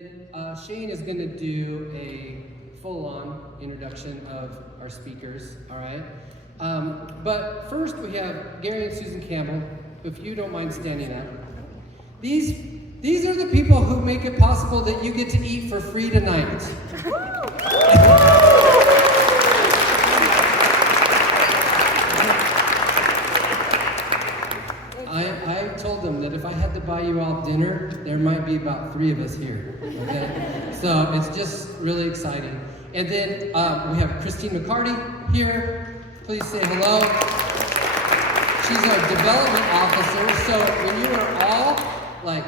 Shane is going to do a full-on introduction of our speakers, all right? But first we have Gary and Susan Campbell, if you don't mind standing up. These are the people who make it possible that you get to eat for free tonight. I told them that if I had to buy you all dinner, there might be about 3 of us here, okay? So it's just really exciting. And then we have Christine McCarty here. Please say hello. She's our development officer, so when you are all like,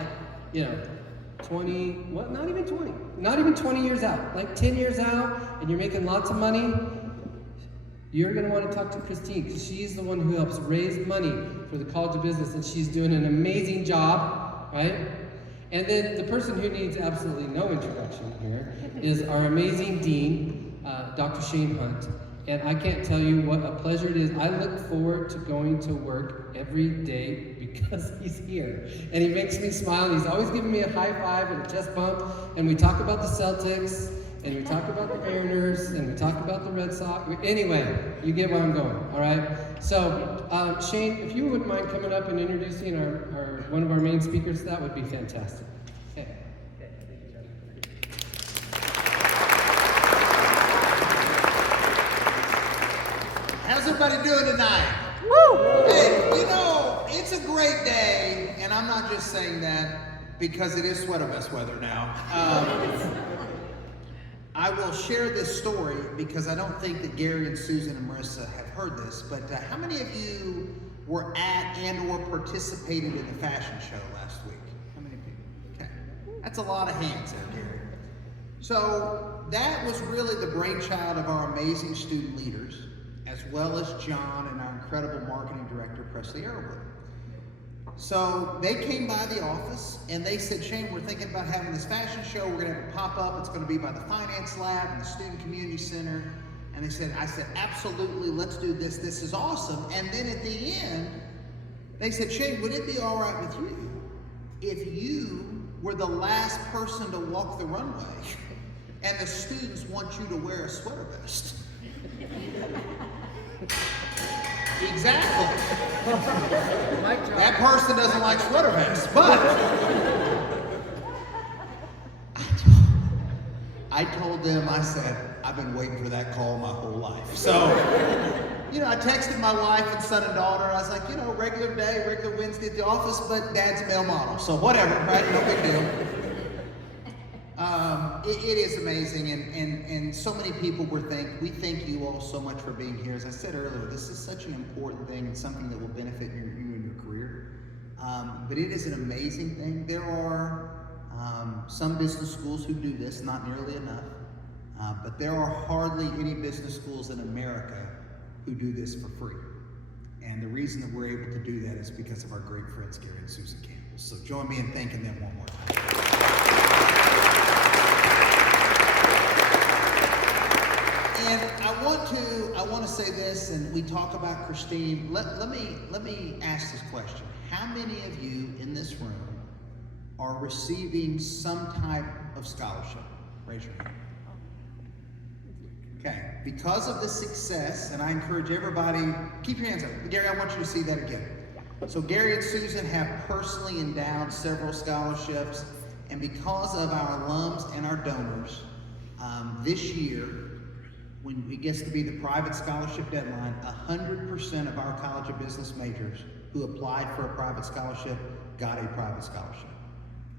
not even 20 years out, like 10 years out, and you're making lots of money, you're going to want to talk to Christine because she's the one who helps raise money for the College of Business, and she's doing an amazing job, right? And then the person who needs absolutely no introduction here is our amazing dean, Dr. Shane Hunt. And I can't tell you what a pleasure it is. I look forward to going to work every day because he's here. And he makes me smile, and he's always giving me a high five and a chest bump. And we talk about the Celtics, and we talk about the Mariners, and we talk about the Red Sox. Anyway, you get where I'm going, all right? So, Shane, if you wouldn't mind coming up and introducing our one of our main speakers, that would be fantastic. Okay. How's everybody doing tonight? Woo! Hey, it's a great day, and I'm not just saying that because it is sweater vest weather now. I will share this story because I don't think that Gary and Susan and Marissa have heard this, but how many of you were at and or participated in the fashion show last week? How many people? Okay. That's a lot of hands there, Gary. So that was really the brainchild of our amazing student leaders, as well as John and our incredible marketing director, Presley Arrowwood. So they came by the office and they said, Shane, we're thinking about having this fashion show. We're going to have a pop-up. It's going to be by the Finance Lab and the Student Community Center. And I said, absolutely, let's do this. This is awesome. And then at the end, they said, Shane, would it be all right with you if you were the last person to walk the runway and the students want you to wear a sweater vest? Exactly. That person doesn't like sweater vests, but I told them, I said, I've been waiting for that call my whole life. So, I texted my wife and son and daughter, and I was like, regular day, regular Wednesday at the office, but dad's male model, so whatever, right? No big deal. It is amazing, and so many people we thank you all so much for being here. As I said earlier, this is such an important thing and something that will benefit you in your career. But it is an amazing thing. There are some business schools who do this, not nearly enough, but there are hardly any business schools in America who do this for free. And the reason that we're able to do that is because of our great friends, Gary and Susan Campbell. So join me in thanking them one more time. And I want to say this, and we talk about Christine. Let me ask this question. How many of you in this room are receiving some type of scholarship? Raise your hand. Okay, because of the success, and I encourage everybody, keep your hands up. Gary, I want you to see that again. So Gary and Susan have personally endowed several scholarships, and because of our alums and our donors, this year, when it gets to be the private scholarship deadline, 100% of our College of Business majors who applied for a private scholarship got a private scholarship.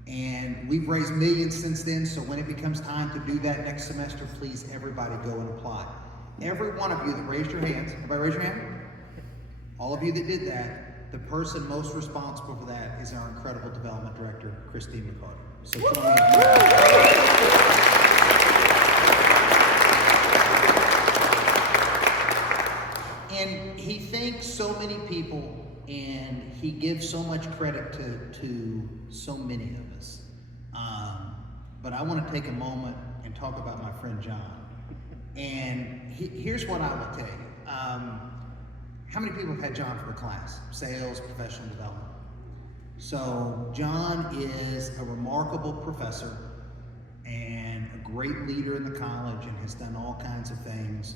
And we've raised millions since then, so when it becomes time to do that next semester, please everybody go and apply. Every one of you that raised your hands, everybody raise your hand? All of you that did that, the person most responsible for that is our incredible development director, Christine McCarty. So join me. And he thanks so many people, and he gives so much credit to so many of us. But I want to take a moment and talk about my friend John. And here's what I will tell you. How many people have had John for a class? Sales, professional development. So John is a remarkable professor and a great leader in the college and has done all kinds of things,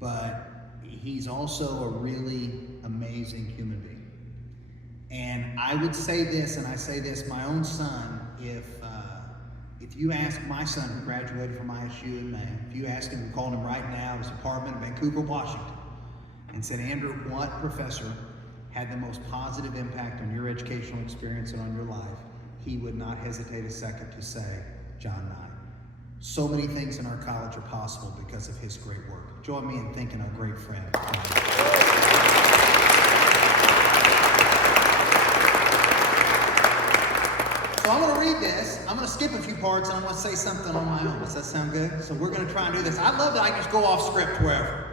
but he's also a really amazing human being. And I would say this, and I say this, my own son, if you ask my son who graduated from ISU in May, if you ask him, called him right now, his apartment in Vancouver, Washington, and said, Andrew, what professor had the most positive impact on your educational experience and on your life, he would not hesitate a second to say, John Nye. So many things in our college are possible because of his great work. Join me in thanking our great friend. So I'm going to read this. I'm going to skip a few parts and I'm going to say something on my own. Does that sound good? So we're going to try and do this. I love that I can just go off script wherever.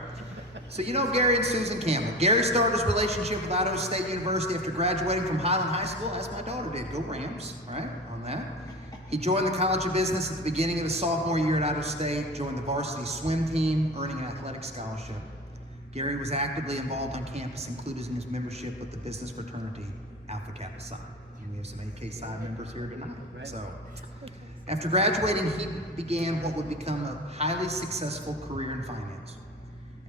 So you know Gary and Susan Campbell. Gary started his relationship with Idaho State University after graduating from Highland High School, as my daughter did. Go Rams, right, on that. He joined the College of Business at the beginning of his sophomore year at Idaho State, joined the varsity swim team, earning an athletic scholarship. Gary was actively involved on campus, including his membership with the business fraternity Alpha Kappa Psi. And we have some AK Psi members here tonight. Right. So, after graduating, he began what would become a highly successful career in finance.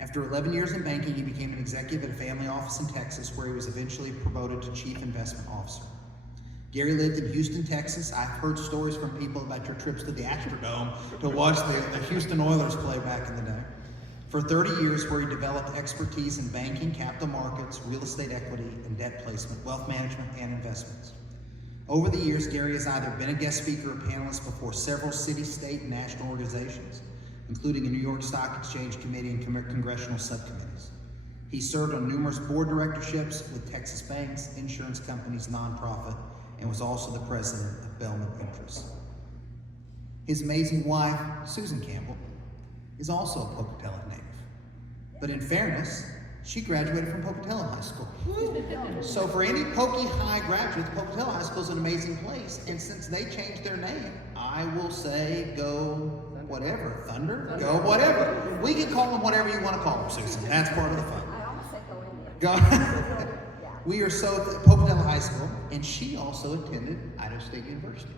After 11 years in banking, he became an executive at a family office in Texas, where he was eventually promoted to chief investment officer. Gary lived in Houston, Texas. I've heard stories from people about your trips to the Astrodome to watch the Houston Oilers play back in the day. For 30 years, where he developed expertise in banking, capital markets, real estate equity, and debt placement, wealth management, and investments. Over the years, Gary has either been a guest speaker or panelist before several city, state, and national organizations, including a New York Stock Exchange Committee and congressional subcommittees. He served on numerous board directorships with Texas banks, insurance companies, nonprofit, and was also the president of Bellman Interests. His amazing wife, Susan Campbell, is also a Pocatello native. But in fairness, she graduated from Pocatello High School. So for any Pokey High graduates, Pocatello High School is an amazing place. And since they changed their name, I will say go whatever. Thunder? Go whatever. We can call them whatever you want to call them, Susan. That's part of the fun. I almost said go Indians. Go. We are so at Pocatello High School, and she also attended Idaho State University.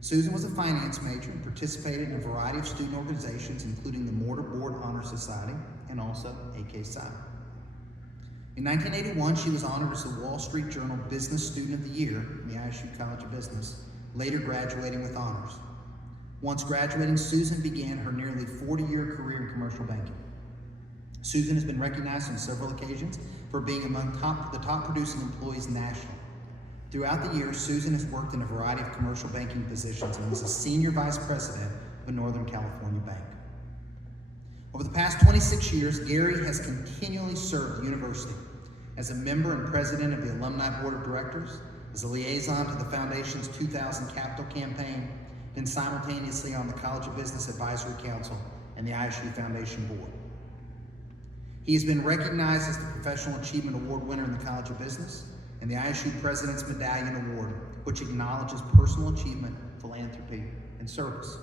Susan was a finance major and participated in a variety of student organizations, including the Mortar Board Honor Society and also AK Psi. In 1981, she was honored as the Wall Street Journal Business Student of the Year in the ISU College of Business, later graduating with honors. Once graduating, Susan began her nearly 40-year career in commercial banking. Susan has been recognized on several occasions for being among the top producing employees nationally. Throughout the years, Susan has worked in a variety of commercial banking positions and was a senior vice president of a Northern California bank. Over the past 26 years, Gary has continually served the university as a member and president of the Alumni Board of Directors, as a liaison to the Foundation's 2000 Capital Campaign, then simultaneously on the College of Business Advisory Council and the ISU Foundation Board. He has been recognized as the Professional Achievement Award winner in the College of Business and the ISU President's Medallion Award, which acknowledges personal achievement, philanthropy, and service.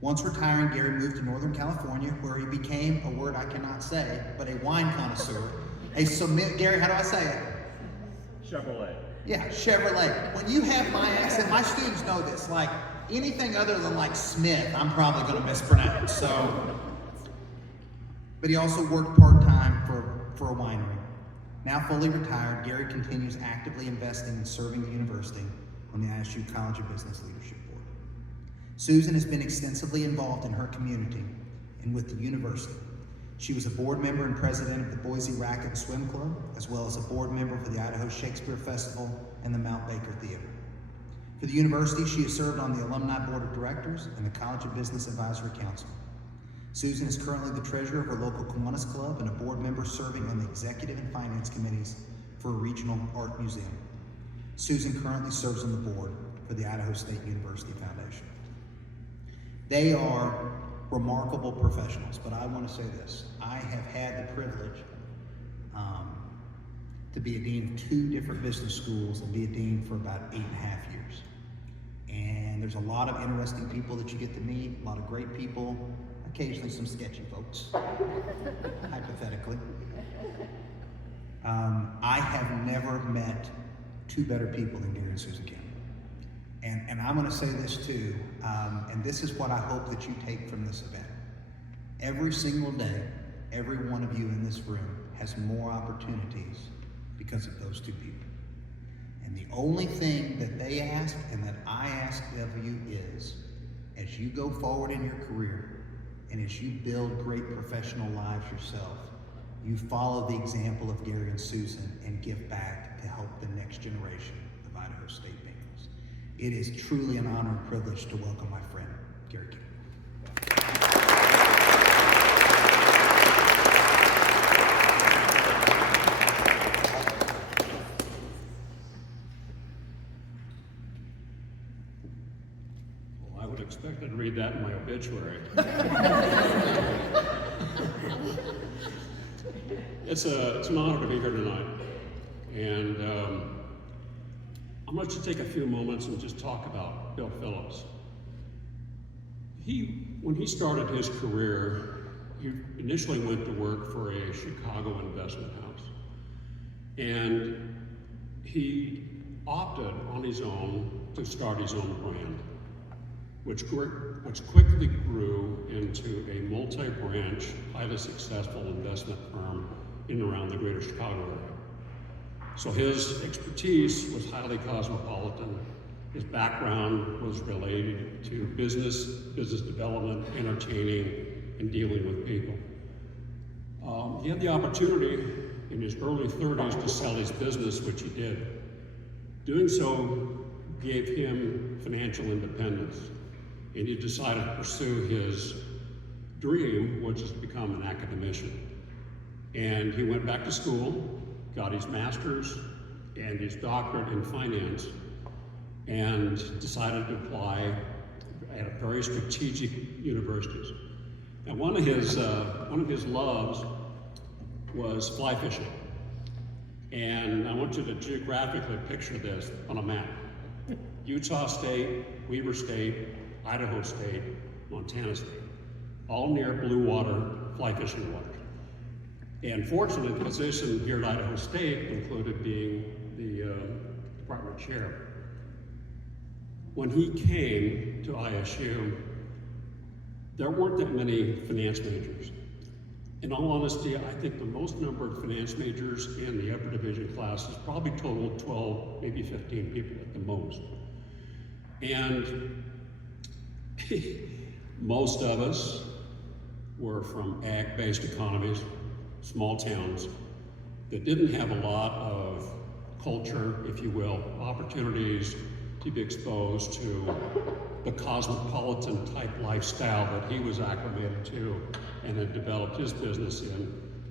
Once retiring, Gary moved to Northern California, where he became, a word I cannot say, but a wine connoisseur. Gary, how do I say it? Chevrolet. Yeah, Chevrolet. When you have my accent, my students know this. Like, anything other than like Smith, I'm probably going to mispronounce. So, but he also worked part-time for a winery. Now fully retired, Gary continues actively investing and serving the university on the ISU College of Business Leadership Board. Susan has been extensively involved in her community and with the university. She was a board member and president of the Boise Racquet and Swim Club, as well as a board member for the Idaho Shakespeare Festival and the Mount Baker Theater. For the university, she has served on the Alumni Board of Directors and the College of Business Advisory Council. Susan is currently the treasurer of her local Kiwanis Club and a board member serving on the executive and finance committees for a regional art museum. Susan currently serves on the board for the Idaho State University Foundation. They are remarkable professionals, but I want to say this. I have had the privilege to be a dean of 2 different business schools and be a dean for about 8.5 years. And there's a lot of interesting people that you get to meet, a lot of great people, occasionally some sketchy folks, hypothetically. I have never met 2 better people than Gary and Susan Campbell. And I'm going to say this too, and this is what I hope that you take from this event. Every single day, every one of you in this room has more opportunities because of those two people. And the only thing that they ask and that I ask of you is, as you go forward in your career and as you build great professional lives yourself, you follow the example of Gary and Susan and give back to help the next generation of Idaho State Bengals. It is truly an honor and privilege to welcome my friend, Gary King. Well, I would expect to read that in my obituary. It's an honor to be here tonight, and I'm going to take a few moments and just talk about Bill Phillips. When he started his career, he initially went to work for a Chicago investment house, and he opted on his own to start his own brand, which quickly grew into a multi-branch, highly successful investment firm in and around the greater Chicago area. So his expertise was highly cosmopolitan. His background was related to business development, entertaining, and dealing with people. He had the opportunity in his early 30s to sell his business, which he did. Doing so gave him financial independence, and he decided to pursue his dream, which is to become an academician. And he went back to school, got his master's and his doctorate in finance, and decided to apply at very strategic universities. And one of his loves was fly fishing. And I want you to geographically picture this on a map. Utah State, Weber State, Idaho State, Montana State, all near blue water, fly fishing waters. And fortunately, the position here at Idaho State included being the department chair. When he came to ISU, there weren't that many finance majors. In all honesty, I think the most number of finance majors in the upper division classes probably totaled 12, maybe 15 people at the most. And most of us were from ag-based economies, small towns that didn't have a lot of culture, if you will, opportunities to be exposed to the cosmopolitan type lifestyle that he was acclimated to and had developed his business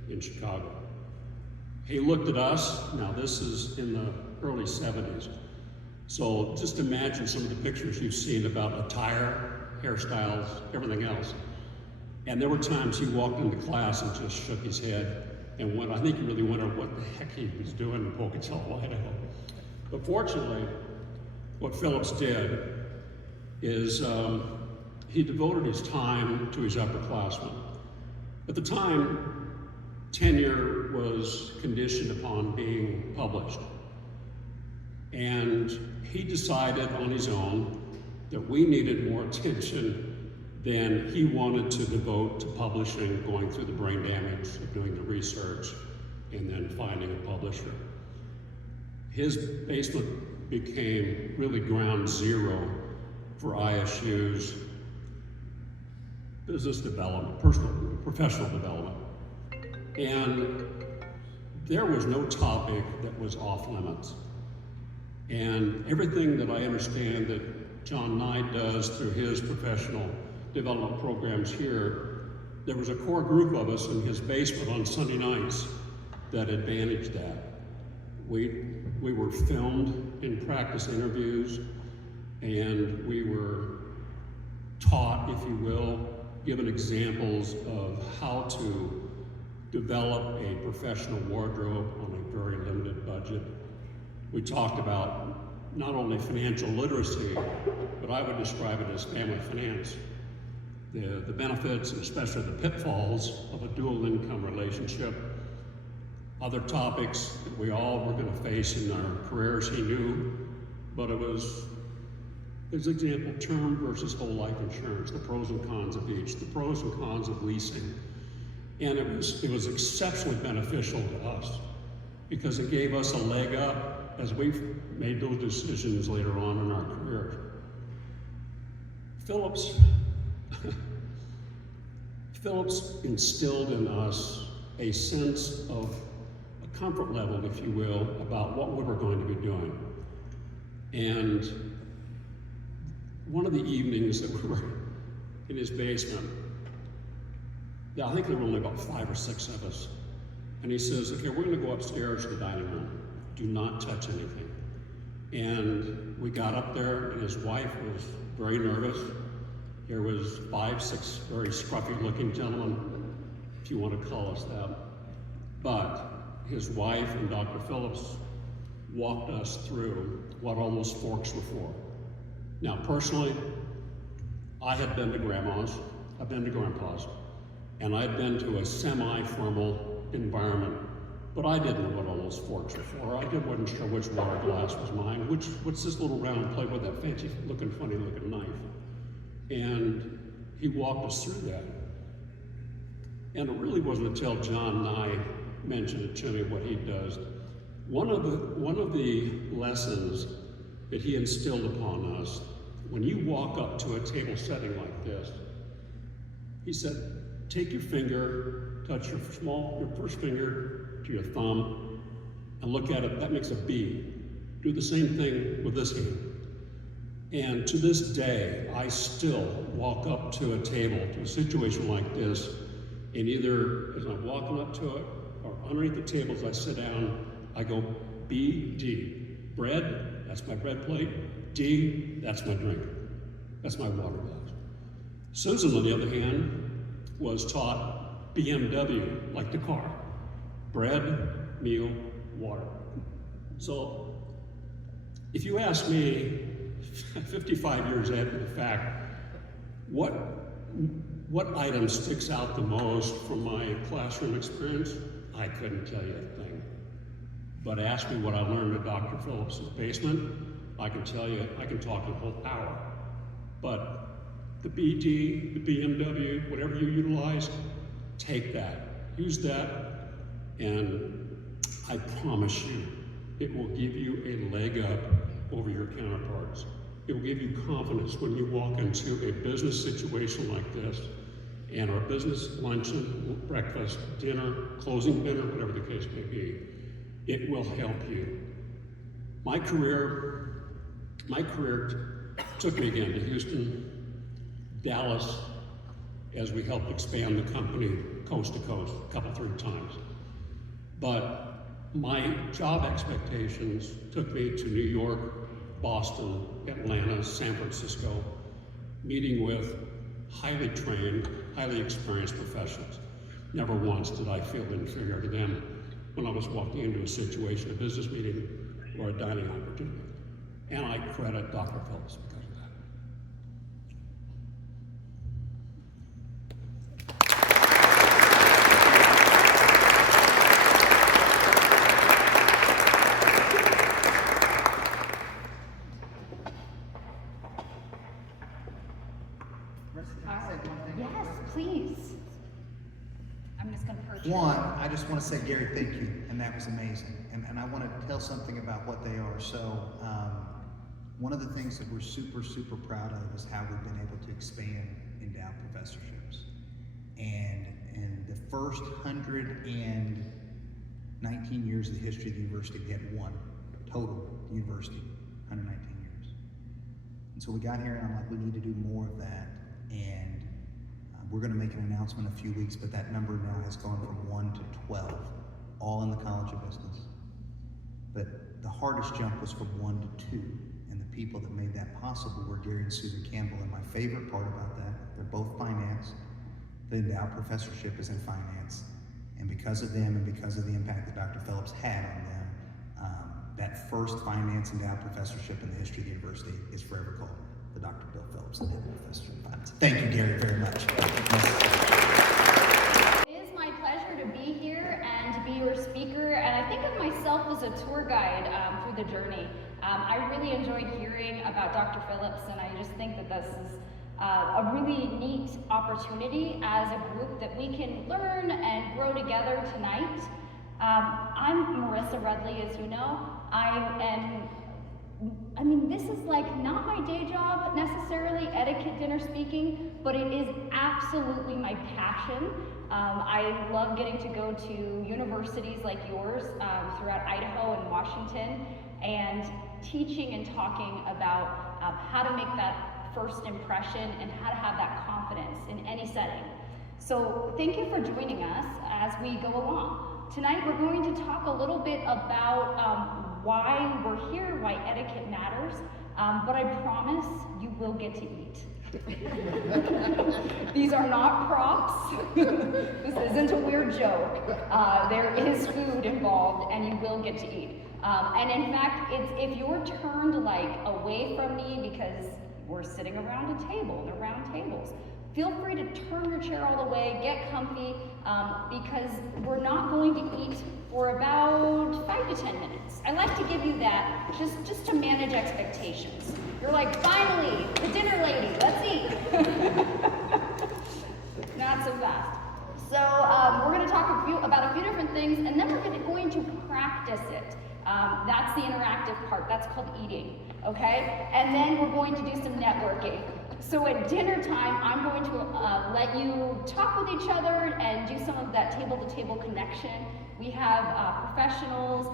in Chicago. He looked at us, now this is in the early 70s, so just imagine some of the pictures you've seen about attire, hairstyles, everything else. And there were times he walked into class and just shook his head and I think he really wondered what the heck he was doing in Pocatello, Idaho. But fortunately, what Phillips did is he devoted his time to his upperclassmen. At the time, tenure was conditioned upon being published. And he decided on his own that we needed more attention than he wanted to devote to publishing, going through the brain damage of doing the research, and then finding a publisher. His basement became really ground zero for ISU's business development, professional development. And there was no topic that was off limits. And everything that I understand that John Knight does through his professional development programs here, there was a core group of us in his basement on Sunday nights that advantaged that. We were filmed in practice interviews, and we were taught, if you will, given examples of how to develop a professional wardrobe on a very limited budget. We talked about not only financial literacy, but I would describe it as family finance. The benefits, and especially the pitfalls of a dual income relationship. Other topics that we all were going to face in our careers, he knew, but it was As an example, term versus whole life insurance, the pros and cons of each, the pros and cons of leasing. And it was exceptionally beneficial to us because it gave us a leg up as we've made those decisions later on in our career. Phillips instilled in us a sense of a comfort level, if you will, about what we were going to be doing. And one of the evenings that we were in his basement, I think there were only about 5 or 6 of us, and he says, okay, we're gonna go upstairs to the dining room. Do not touch anything. And we got up there, and his wife was very nervous. There was 5, 6 very scruffy looking gentlemen, if you want to call us that. But his wife and Dr. Phillips walked us through what all those forks were for. Now, personally, I had been to grandma's, I've been to grandpa's, and I'd been to a semi-formal environment, but I didn't know what all those forks were for. I wasn't sure which water glass was mine, what's this little round plate with that fancy looking, funny looking knife. And he walked us through that. And it really wasn't until John Nye mentioned it to me what he does. One of the lessons that he instilled upon us, when you walk up to a table setting like this, he said, take your finger, touch your first finger to your thumb, and look at it, that makes a B. Do the same thing with this hand. And to this day, I still walk up to a table, to a situation like this, and either as I'm walking up to it, or underneath the table as I sit down, I go B, D. Bread, that's my bread plate. D, that's my drink. That's my water glass. Susan, on the other hand, was taught BMW, like the car. Bread, meal, water. So, if you ask me, 55 years after the fact, what item sticks out the most from my classroom experience? I couldn't tell you a thing. But ask me what I learned at Dr. Phillips' basement, I can tell you, I can talk a whole hour. But the BD, the BMW, whatever you utilize, take that, use that, and I promise you, it will give you a leg up over your counterparts. It will give you confidence when you walk into a business situation like this, and our business luncheon, breakfast, dinner, closing dinner, whatever the case may be. It will help you. My career took me again to Houston, Dallas, as we helped expand the company coast to coast a couple, 3 times. But my job expectations took me to New York, Boston, Atlanta, San Francisco, meeting with highly trained, highly experienced professionals. Never once did I feel inferior to them when I was walking into a situation, a business meeting, or a dining opportunity. And I credit Dr. Phillips because of that. Yes, please. I'm just going to purchase. One, I just want to say, Gary, thank you, and that was amazing. And I want to tell something about what they are. So, one of the things that we're super, super proud of is how we've been able to expand endowed professorships. And in the first 119 years of the history of the university, we had 1 total university, 119 years. And so we got here, and I'm like, we need to do more of that. And we're going to make an announcement in a few weeks, but that number now has gone from 1 to 12, all in the College of Business. But the hardest jump was from 1 to 2, and the people that made that possible were Gary and Susan Campbell. And my favorite part about that, they're both finance. The endowed professorship is in finance, and because of them and because of the impact that Dr. Phillips had on them, that first finance endowed professorship in the history of the university is forever called the Dr. Bill Phillips Endowed Professorship in Finance. Thank you, Gary, very much. It is my pleasure to be here and to be your speaker, and I think of myself as a tour guide through the journey. I really enjoyed hearing about Dr. Phillips, and I just think that this is a really neat opportunity as a group that we can learn and grow together tonight. I'm Marissa Rudley, as you know. This is like not my day job necessarily, etiquette dinner speaking, but it is absolutely my passion. I love getting to go to universities like yours throughout Idaho and Washington and teaching and talking about how to make that first impression and how to have that confidence in any setting. So thank you for joining us as we go along. Tonight we're going to talk a little bit about why we're here, why etiquette matters, but I promise you will get to eat. These are not props. This isn't a weird joke. There is food involved and you will get to eat. And in fact, if you're turned like away from me because we're sitting around a table, they're round tables, feel free to turn your chair all the way, get comfy, because we're not going to eat for about 5 to 10 minutes. I like to give you that just to manage expectations. You're like, finally, the dinner lady, let's eat. Not so fast. So we're going to talk about a few different things, and then we're going to practice it. That's the interactive part. That's called eating, okay? And then we're going to do some networking. So at dinner time, I'm going to let you talk with each other and do some of that table-to-table connection. We have professionals,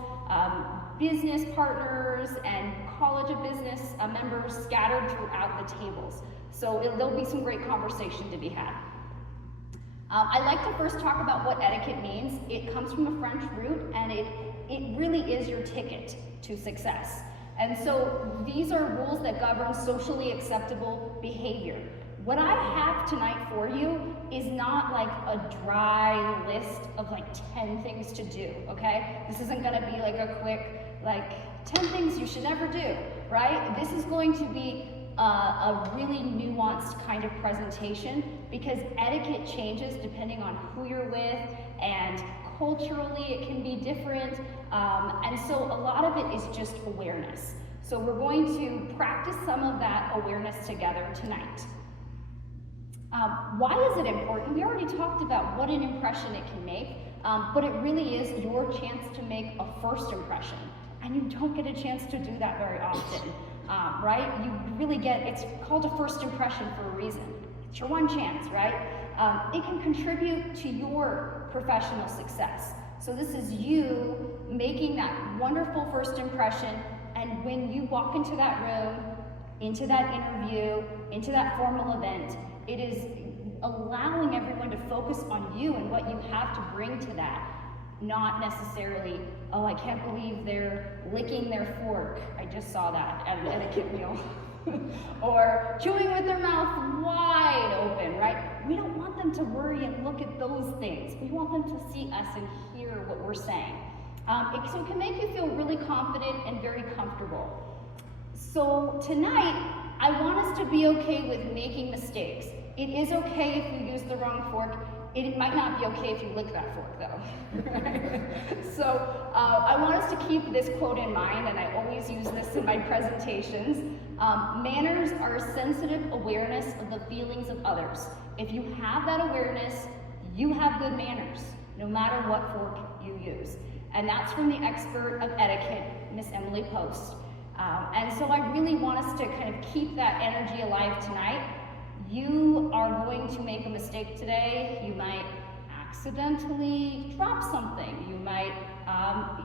business partners, and College of Business members scattered throughout the tables. So there'll be some great conversation to be had. I like to first talk about what etiquette means. It comes from a French root, and it really is your ticket to success. And so these are rules that govern socially acceptable behavior. What I have tonight for you is not like a dry list of like 10 things to do, okay? This isn't gonna be like a quick, like 10 things you should never do, right? This is going to be a really nuanced kind of presentation because etiquette changes depending on who you're with, and culturally it can be different, and so a lot of it is just awareness. So we're going to practice some of that awareness together tonight. Why is it important? We already talked about what an impression it can make, but it really is your chance to make a first impression, and you don't get a chance to do that very often, right? You really get, it's called a first impression for a reason. It's your one chance, right? It can contribute to your professional success. So this is you making that wonderful first impression, and when you walk into that room, into that interview, into that formal event, it is allowing everyone to focus on you and what you have to bring to that, not necessarily, oh, I can't believe they're licking their fork. I just saw that at an etiquette meal. Or chewing with their mouth wide open, right? We don't want them to worry and look at those things. We want them to see us and hear what we're saying. So it can make you feel really confident and very comfortable. So tonight, I want us to be okay with making mistakes. It is okay if you use the wrong fork. It might not be okay if you lick that fork, though. Right? So I want us to keep this quote in mind, and I always use this in my presentations. Manners are a sensitive awareness of the feelings of others. If you have that awareness, you have good manners, no matter what fork you use. And that's from the expert of etiquette, Miss Emily Post. And so I really want us to kind of keep that energy alive tonight. You are going to make a mistake today. You might accidentally drop something. You might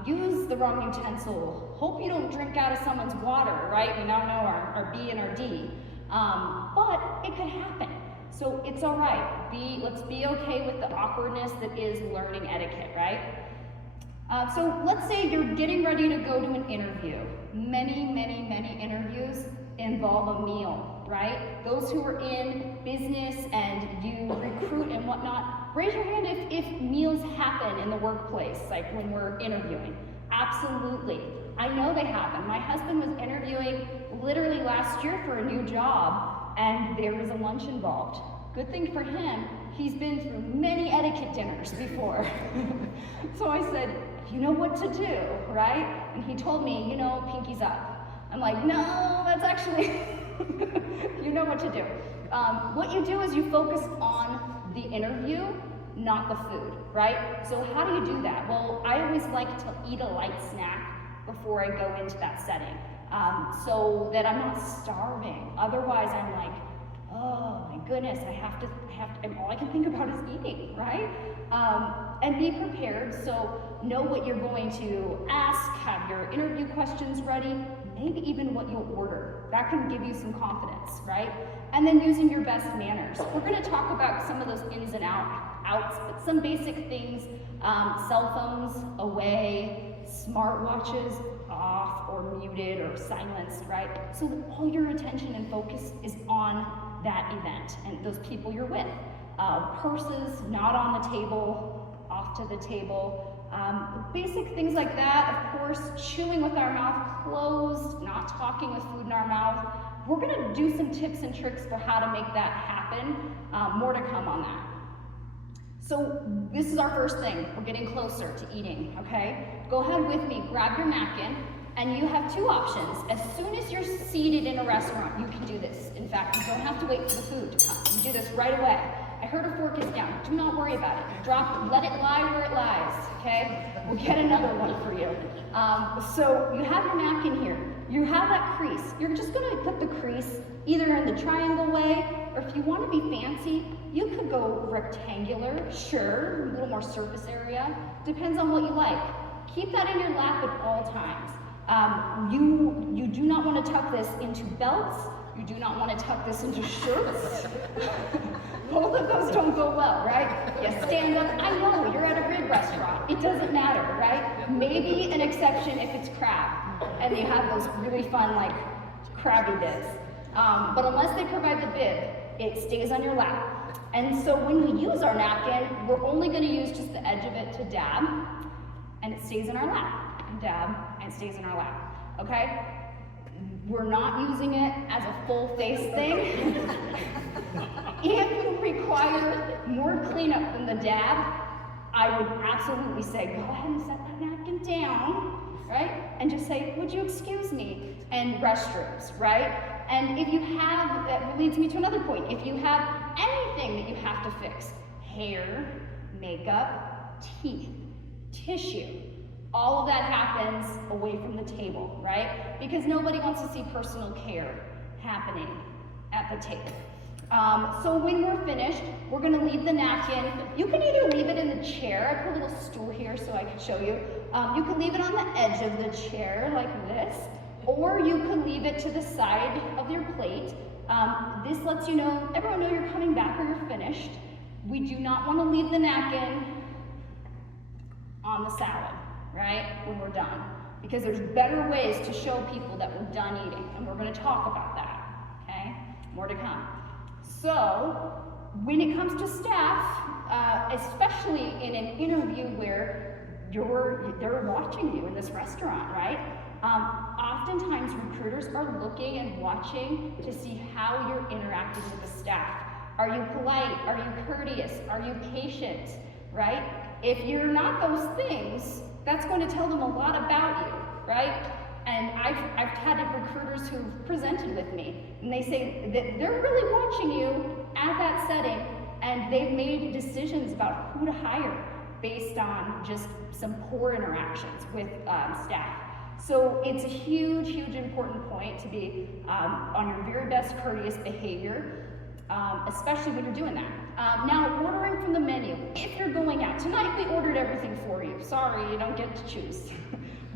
use the wrong utensil. Hope you don't drink out of someone's water, right? We now know our B and our D. But it could happen. So it's all right. Let's be okay with the awkwardness that is learning etiquette, right? So let's say you're getting ready to go to an interview. Many, many, many interviews involve a meal, right? Those who are in business and you recruit and whatnot, raise your hand if meals happen in the workplace, like when we're interviewing. Absolutely. I know they happen. My husband was interviewing literally last year for a new job, and there was a lunch involved. Good thing for him, he's been through many etiquette dinners before. So I said, you know what to do, right? And he told me, you know, pinkies up. I'm like, no, that's actually, you know what to do. What you do is you focus on the interview, not the food, right? So how do you do that? Well, I always like to eat a light snack before I go into that setting, so that I'm not starving. Otherwise, I'm like, oh my goodness, and all I can think about is eating, right? And be prepared, so know what you're going to ask, have your interview questions ready, maybe even what you'll order. That can give you some confidence, right? And then using your best manners. We're gonna talk about some of those ins and outs, but some basic things, cell phones away, smartwatches off or muted or silenced, right? So that all your attention and focus is on that event and those people you're with. Purses not on the table, off to the table. Basic things like that, of course, chewing with our mouth closed, not talking with food in our mouth. We're gonna do some tips and tricks for how to make that happen. More to come on that. So this is our first thing. We're getting closer to eating, okay? Go ahead with me, grab your napkin, and you have two options. As soon as you're seated in a restaurant, you can do this. In fact, you don't have to wait for the food to come. You do this right away. I heard a fork is down. Do not worry about it. Drop, let it lie where it lies, okay? We'll get another one for you. So you have your napkin here. You have that crease. You're just gonna put the crease either in the triangle way, or if you wanna be fancy, you could go rectangular, sure, a little more surface area. Depends on what you like. Keep that in your lap at all times. You do not want to tuck this into belts. You do not want to tuck this into shirts. Both of those don't go well, right? You stand up. I know, you're at a rib restaurant. It doesn't matter, right? Maybe an exception if it's crab, and you have those really fun, like, crabby bits. But unless they provide the bib, it stays on your lap. And so when we use our napkin, we're only going to use just the edge of it to dab, and it stays in our lap. Dab, and it stays in our lap, okay? We're not using it as a full face thing. If you require more cleanup than the dab, I would absolutely say, go ahead and set that napkin down, right? And just say, would you excuse me? And restrooms, right? And if you have, that leads me to another point. If you have anything that you have to fix, hair, makeup, teeth, tissue, all of that happens away from the table, right? Because nobody wants to see personal care happening at the table. So when we're finished, we're gonna leave the napkin. You can either leave it in the chair. I put a little stool here so I can show you. You can leave it on the edge of the chair like this, or you can leave it to the side of your plate. This lets you know, everyone know you're coming back or you're finished. We do not wanna leave the napkin on the salad, right, when we're done. Because there's better ways to show people that we're done eating, and we're gonna talk about that, okay? More to come. So, when it comes to staff, especially in an interview where they're watching you in this restaurant, right? Oftentimes recruiters are looking and watching to see how you're interacting with the staff. Are you polite? Are you courteous? Are you patient, right? If you're not those things, that's going to tell them a lot about you, right? And I've had recruiters who've presented with me, and they say that they're really watching you at that setting, and they've made decisions about who to hire based on just some poor interactions with staff. So it's a huge, huge important point to be on your very best courteous behavior, especially when you're doing that. Now, ordering from the menu. If you're going out, tonight we ordered everything for you. Sorry, you don't get to choose.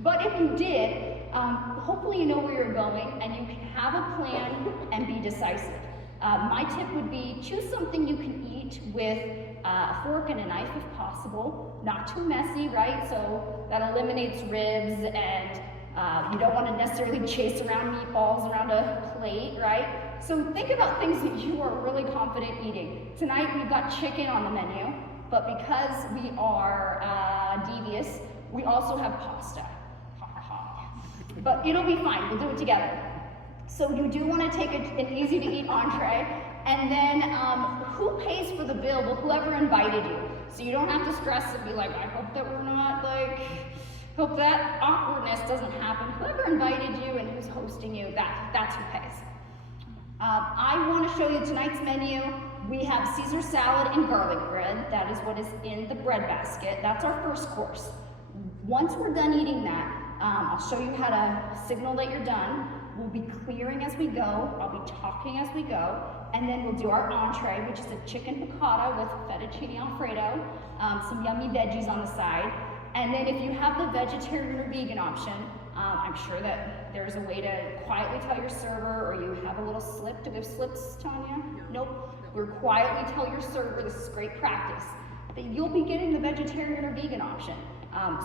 But if you did, hopefully you know where you're going and you can have a plan and be decisive. My tip would be choose something you can eat with a fork and a knife if possible. Not too messy, right? So that eliminates ribs, and you don't want to necessarily chase around meatballs around a plate, right? So think about things that you are really confident eating. Tonight we've got chicken on the menu, but because we are devious, we also have pasta. But it'll be fine, we'll do it together. So you do want to take an easy to eat entree, and then who pays for the bill? Well, whoever invited you. So you don't have to stress and be like, I hope that we're not hope that awkwardness doesn't happen. Whoever invited you and who's hosting you, that's who pays. I want to show you tonight's menu. We have Caesar salad and garlic bread. That is what is in the bread basket. That's our first course. Once we're done eating that, I'll show you how to signal that you're done. We'll be clearing as we go. I'll be talking as we go. And then we'll do our entree, which is a chicken piccata with fettuccine alfredo, some yummy veggies on the side. And then if you have the vegetarian or vegan option, I'm sure that there's a way to quietly tell your server, or you have a little slip. Do we have slips, Tanya? Nope. We'll quietly tell your server, this is great practice, that you'll be getting the vegetarian or vegan option.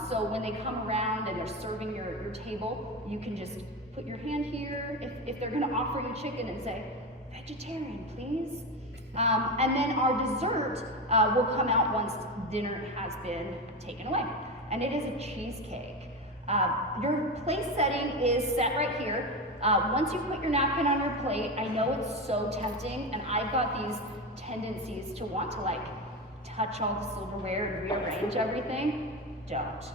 So when they come around and they're serving your table, you can just put your hand here if they're gonna offer you chicken and say, vegetarian, please. And then our dessert will come out once dinner has been taken away. And it is a cheesecake. Your place setting is set right here. Once you put your napkin on your plate, I know it's so tempting, and I've got these tendencies to want to touch all the silverware and rearrange everything. Don't.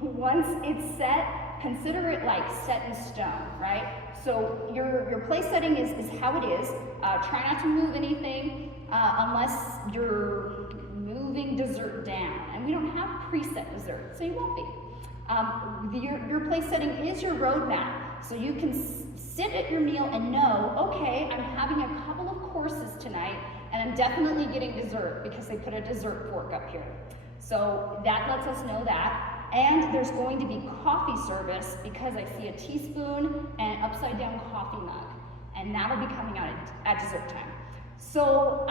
Once it's set, consider it set in stone, right? So your place setting is how it is. Try not to move anything unless you're moving dessert down. And we don't have preset dessert, so you won't be. Your place setting is your roadmap. So you can sit at your meal and know, okay, I'm having a couple of courses tonight, and I'm definitely getting dessert because they put a dessert fork up here. So that lets us know that. And there's going to be coffee service because I see a teaspoon and an upside down coffee mug. And that'll be coming out at dessert time. So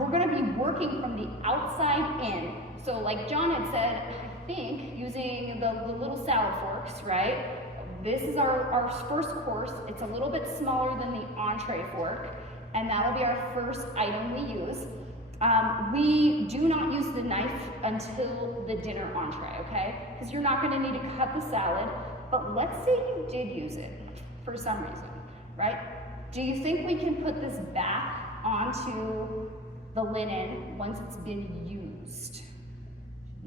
we're gonna be working from the outside in. So like John had said, I think using the little salad forks, right? This is our first course. It's a little bit smaller than the entree fork. And that'll be our first item we use. We do not use the knife until the dinner entree, okay? Because you're not gonna need to cut the salad, but let's say you did use it for some reason, right? Do you think we can put this back onto the linen once it's been used?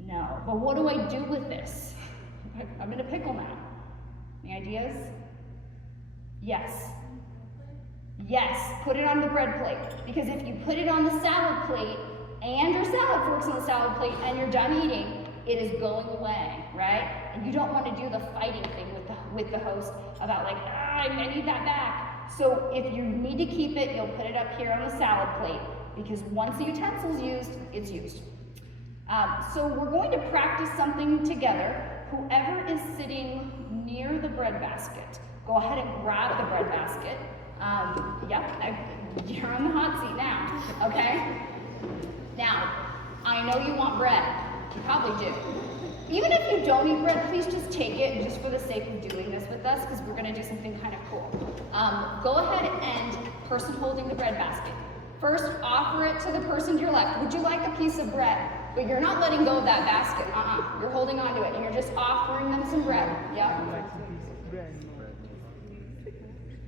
No, but what do I do with this? I'm in a pickle now. Any ideas? Yes. Yes, put it on the bread plate. Because if you put it on the salad plate and your salad fork's on the salad plate and you're done eating, it is going away, right? And you don't want to do the fighting thing with the host about I need that back. So if you need to keep it, you'll put it up here on the salad plate because once the utensil's used, it's used. So we're going to practice something together. Whoever is sitting near the bread basket, go ahead and grab the bread basket. You're on the hot seat now, okay? Now, I know you want bread. You probably do. Even if you don't eat bread, please just take it just for the sake of doing this with us because we're gonna do something kind of cool. Go ahead and person holding the bread basket. First, offer it to the person to your left. Would you like a piece of bread? But you're not letting go of that basket. You're holding on to it and you're just offering them some bread. Yeah?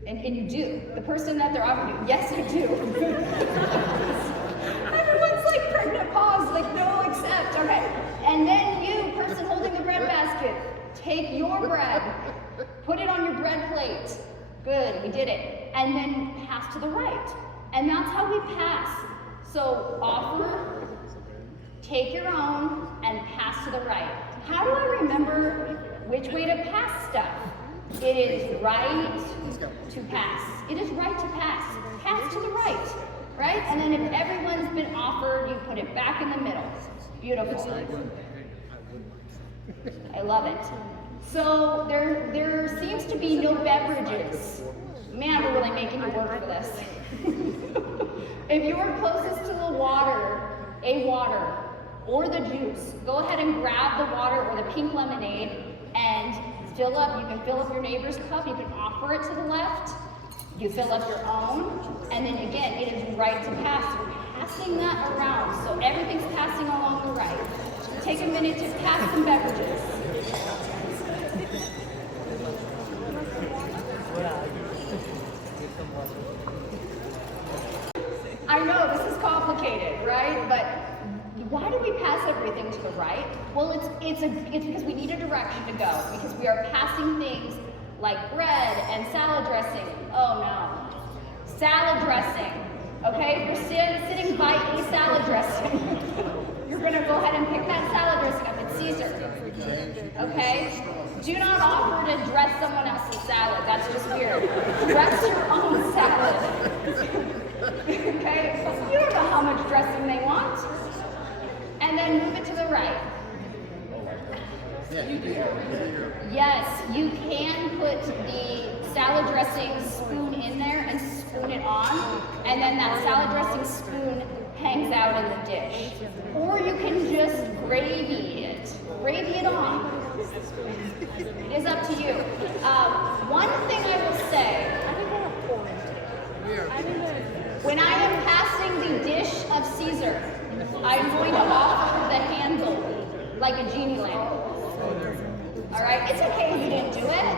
And you do. The person that they're offering you, yes, I do. Everyone's pregnant pause, no, accept. Okay. And then you, person holding the bread basket, take your bread, put it on your bread plate. Good, we did it. And then pass to the right. And that's how we pass. So offer, take your own, and pass to the right. How do I remember which way to pass stuff? It is right to pass. It is right to pass. Pass to the right? And then if everyone's been offered, you put it back in the middle. Beautiful. I love it. So there seems to be no beverages. Man, we're really making you work for this. If you are closest to the water, or the juice, go ahead and grab the water or the pink lemonade and fill up. You can fill up your neighbor's cup. You can offer it to the left. You fill up your own. And then again, it is right to pass. You're passing that around. So everything's passing along the right. Take a minute to pass some beverages. right? But why do we pass everything to the right? Well, it's because we need a direction to go, because we are passing things like bread and salad dressing. Oh no, salad dressing. Okay, we're sitting by a salad dressing. You're gonna go ahead and pick that salad dressing up. It's Caesar. Okay? Do not offer to dress someone else's salad. That's just weird. Dress your own salad. Okay? You don't know how much dressing they want. And then move it to the right. Yes, you can put the salad dressing spoon in there and spoon it on, and then that salad dressing spoon hangs out in the dish. Or you can just gravy it. Gravy it on. It is up to you. One thing I will say, when I am passing the dish of Caesar, I'm going to offer the handle like a genie lamp. All right? It's okay if you didn't do it.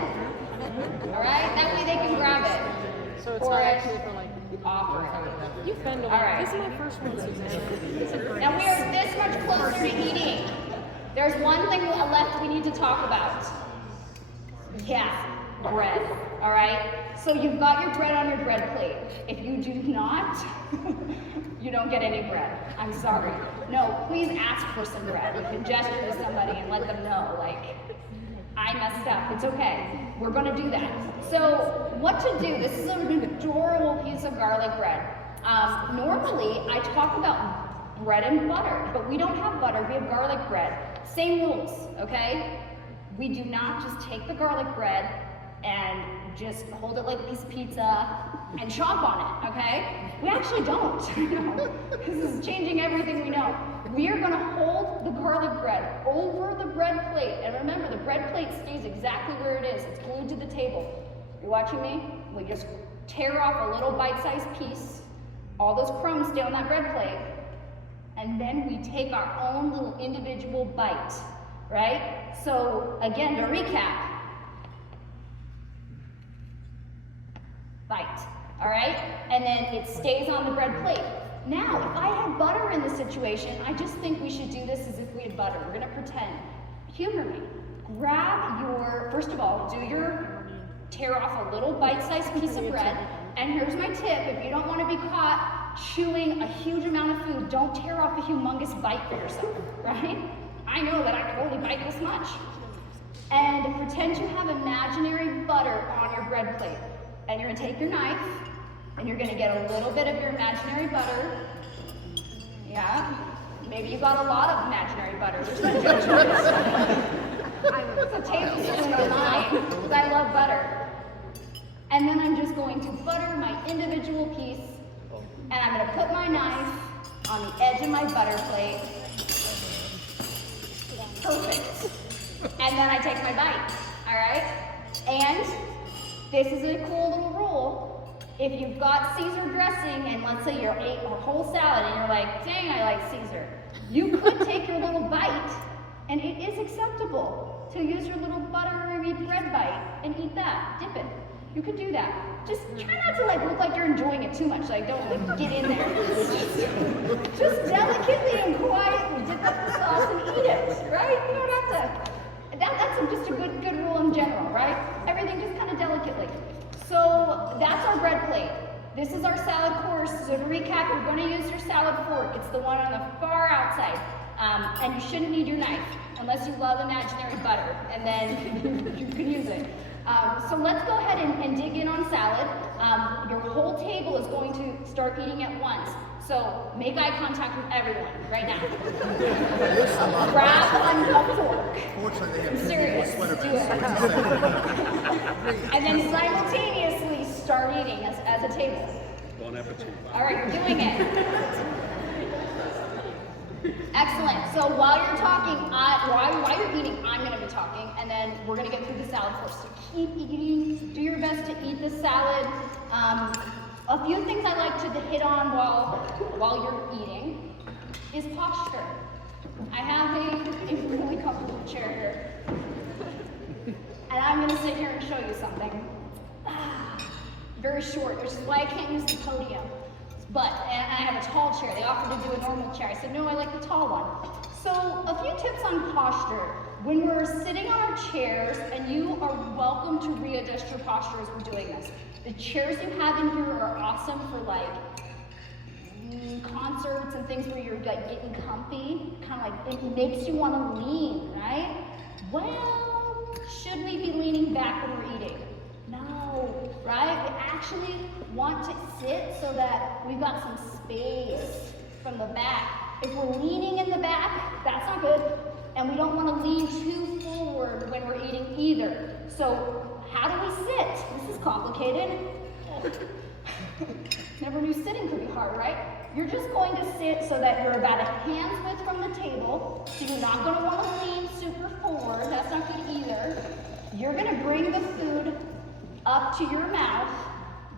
All right? That way they can grab it. So it's not actually for like offer it. You've been to All right. This is my first one, Susanna. Now we are this much closer to eating. There's one thing left we need to talk about. Yeah, bread. All right? So you've got your bread on your bread plate. If you do not, you don't get any bread. I'm sorry. No, please ask for some bread. You can gesture to somebody and let them know, like, I messed up. It's okay. We're going to do that. So what to do? This is an adorable piece of garlic bread. Normally, I talk about bread and butter, but we don't have butter. We have garlic bread. Same rules, okay? We do not just take the garlic bread and just hold it like a piece of pizza and chomp on it, okay? We actually don't. This is changing everything we know. We are gonna hold the garlic bread over the bread plate. And remember, the bread plate stays exactly where it is. It's glued to the table. You're watching me? We just tear off a little bite-sized piece. All those crumbs stay on that bread plate. And then we take our own little individual bite, right? So again, to recap, bite, all right? And then it stays on the bread plate. Now, if I had butter in this situation, I just think we should do this as if we had butter. We're gonna pretend. Humor me. Grab your, first of all, tear off a little bite-sized piece of bread. And here's my tip, if you don't wanna be caught chewing a huge amount of food, don't tear off a humongous bite for yourself, right? I know that I can only bite this much. And pretend you have imaginary butter on your bread plate. And you're gonna take your knife, and you're gonna get a little bit of your imaginary butter. Yeah, maybe you got a lot of imaginary butter. There's no judgment. It's a tablespoon of mine, because I love butter. And then I'm just going to butter my individual piece, and I'm gonna put my knife on the edge of my butter plate. Perfect. And then I take my bite, all right? And this is a cool little rule. If you've got Caesar dressing, and let's say you ate a whole salad, and you're like, dang, I like Caesar. You could take your little bite, and it is acceptable to use your little buttery bread bite and eat that, dip it. You could do that. Just try not to look like you're enjoying it too much, like don't get in there. Just delicately and quietly dip up the sauce and eat it, right? You don't have to. That's just a good rule in general, right? Everything just kind of delicately. So that's our bread plate. This is our salad course. So to recap, you're going to use your salad fork. It's the one on the far outside. And you shouldn't need your knife unless you love imaginary butter, and then you can use it. So let's go ahead and dig in on salad. Your whole table is going to start eating at once. So make eye contact with everyone right now. Grab a fork. I'm serious. Do it. And then simultaneously start eating as a table. Bon appetit. All right, you're doing it. Excellent. So while you're talking, while you're eating, I'm going to be talking, and then we're going to get through the salad course. So keep eating. Do your best to eat the salad. A few things I like to hit on while you're eating is posture. I have a really comfortable chair here, and I'm going to sit here and show you something. Very short, which is why I can't use the podium. and I have a tall chair. They offered to do a normal chair. I said, no, I like the tall one. So a few tips on posture. When we're sitting on our chairs, and you are welcome to readjust your posture as we're doing this. The chairs you have in here are awesome for like concerts and things where you're like getting comfy, kind of like it makes you want to lean, right? Well, should we be leaning back when we're eating? No, right? We actually want to sit so that we've got some space from the back. If we're leaning in the back, that's not good. And we don't want to lean too forward when we're eating either. So how do we sit? This is complicated. Never knew sitting could be hard, right? You're just going to sit so that you're about a hand's width from the table. So you're not going to want to lean super forward. That's not good either. You're going to bring the food up to your mouth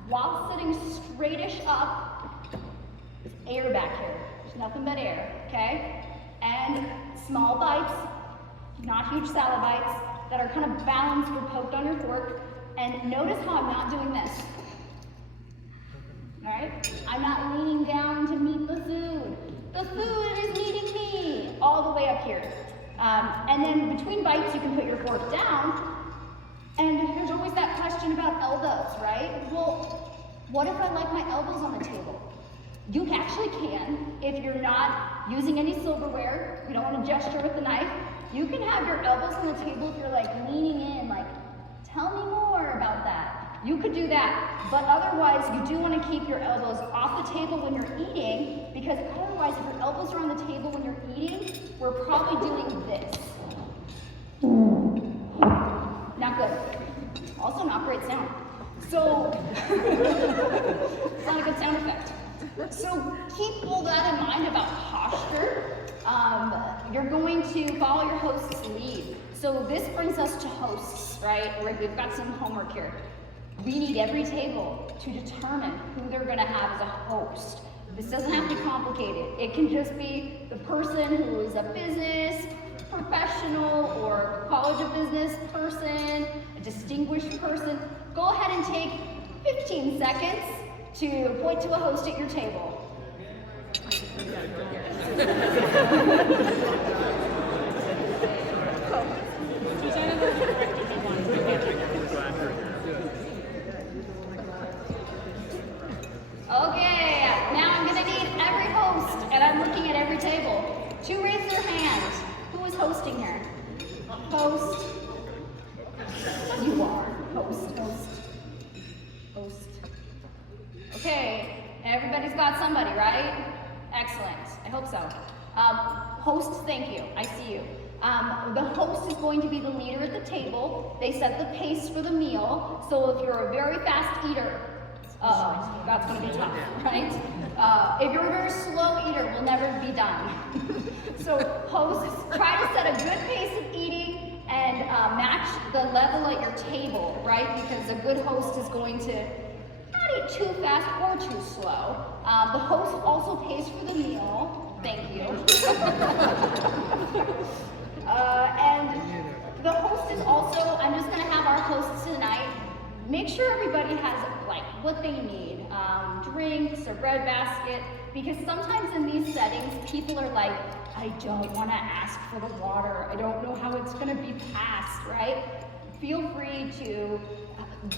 while sitting straightish up. There's air back here. There's nothing but air, okay? And small bites, not huge salad bites, that are kind of balanced or poked on your fork. And notice how I'm not doing this. All right? I'm not leaning down to meet the food. The food is meeting me all the way up here. And then between bites, you can put your fork down. And there's always that question about elbows, right? Well, what if I like my elbows on the table? You actually can, if you're not using any silverware, you don't want to gesture with the knife, you can have your elbows on the table if you're like leaning in, like, tell me more about that. You could do that, but otherwise you do want to keep your elbows off the table when you're eating, because otherwise if your elbows are on the table when you're eating, we're probably doing this. Not good. Also not great sound. So, it's not a good sound effect. So keep all that in mind about posture. You're going to follow your host's lead. So this brings us to hosts, right? We've got some homework here. We need every table to determine who they're going to have as a host. This doesn't have to be complicated. It can just be the person who is a business professional or college of business person, a distinguished person. Go ahead and take 15 seconds to point to a host at your table. Okay, now I'm gonna need every host, and I'm looking at every table, to raise their hand. Who is hosting here? Host. You are. Host. Okay, everybody's got somebody, right? Excellent, I hope so. Hosts, thank you, I see you. The host is going to be the leader at the table. They set the pace for the meal, so if you're a very fast eater, that's gonna be tough, right? If you're a very slow eater, we'll never be done. So hosts, try to set a good pace of eating and match the level at your table, right? Because a good host is going to not eat too fast or too slow. The host also pays for the meal. Thank you. And the host is also, I'm just gonna have our hosts tonight, make sure everybody has like what they need, drinks, a bread basket, because sometimes in these settings, people are like, I don't wanna ask for the water. I don't know how it's gonna be passed, right? Feel free to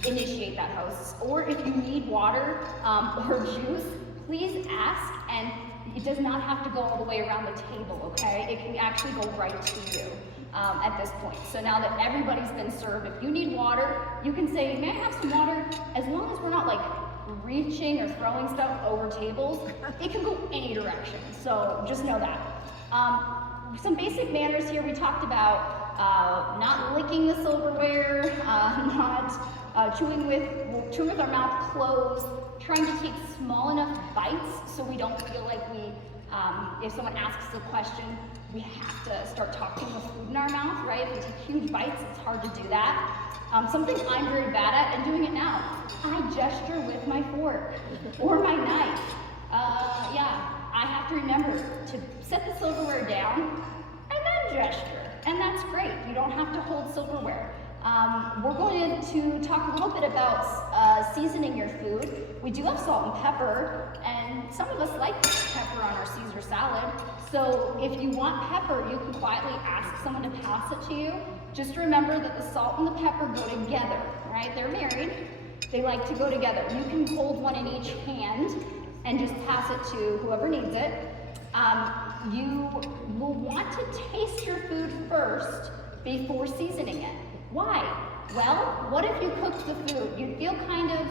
initiate that, hosts. Or if you need water or juice, please ask, and it does not have to go all the way around the table, okay? It can actually go right to you at this point. So now that everybody's been served, if you need water, you can say, may I have some water? As long as we're not like reaching or throwing stuff over tables, it can go any direction. So just know that. Some basic manners here. We talked about not licking the silverware, not chewing with our mouth closed, trying to take small enough bites so we don't feel like we, if someone asks a question, we have to start talking with food in our mouth, right? If we take huge bites, it's hard to do that. Something I'm very bad at, and doing it now, I gesture with my fork or my knife. I have to remember to set the silverware down and then gesture, and that's great. You don't have to hold silverware. We're going to talk a little bit about seasoning your food. We do have salt and pepper, and and some of us like pepper on our Caesar salad. So if you want pepper, you can quietly ask someone to pass it to you. Just remember that the salt and the pepper go together, right? They're married. They like to go together. You can hold one in each hand and just pass it to whoever needs it. You will want to taste your food first before seasoning it. Why? Well, what if you cooked the food? You'd feel kind of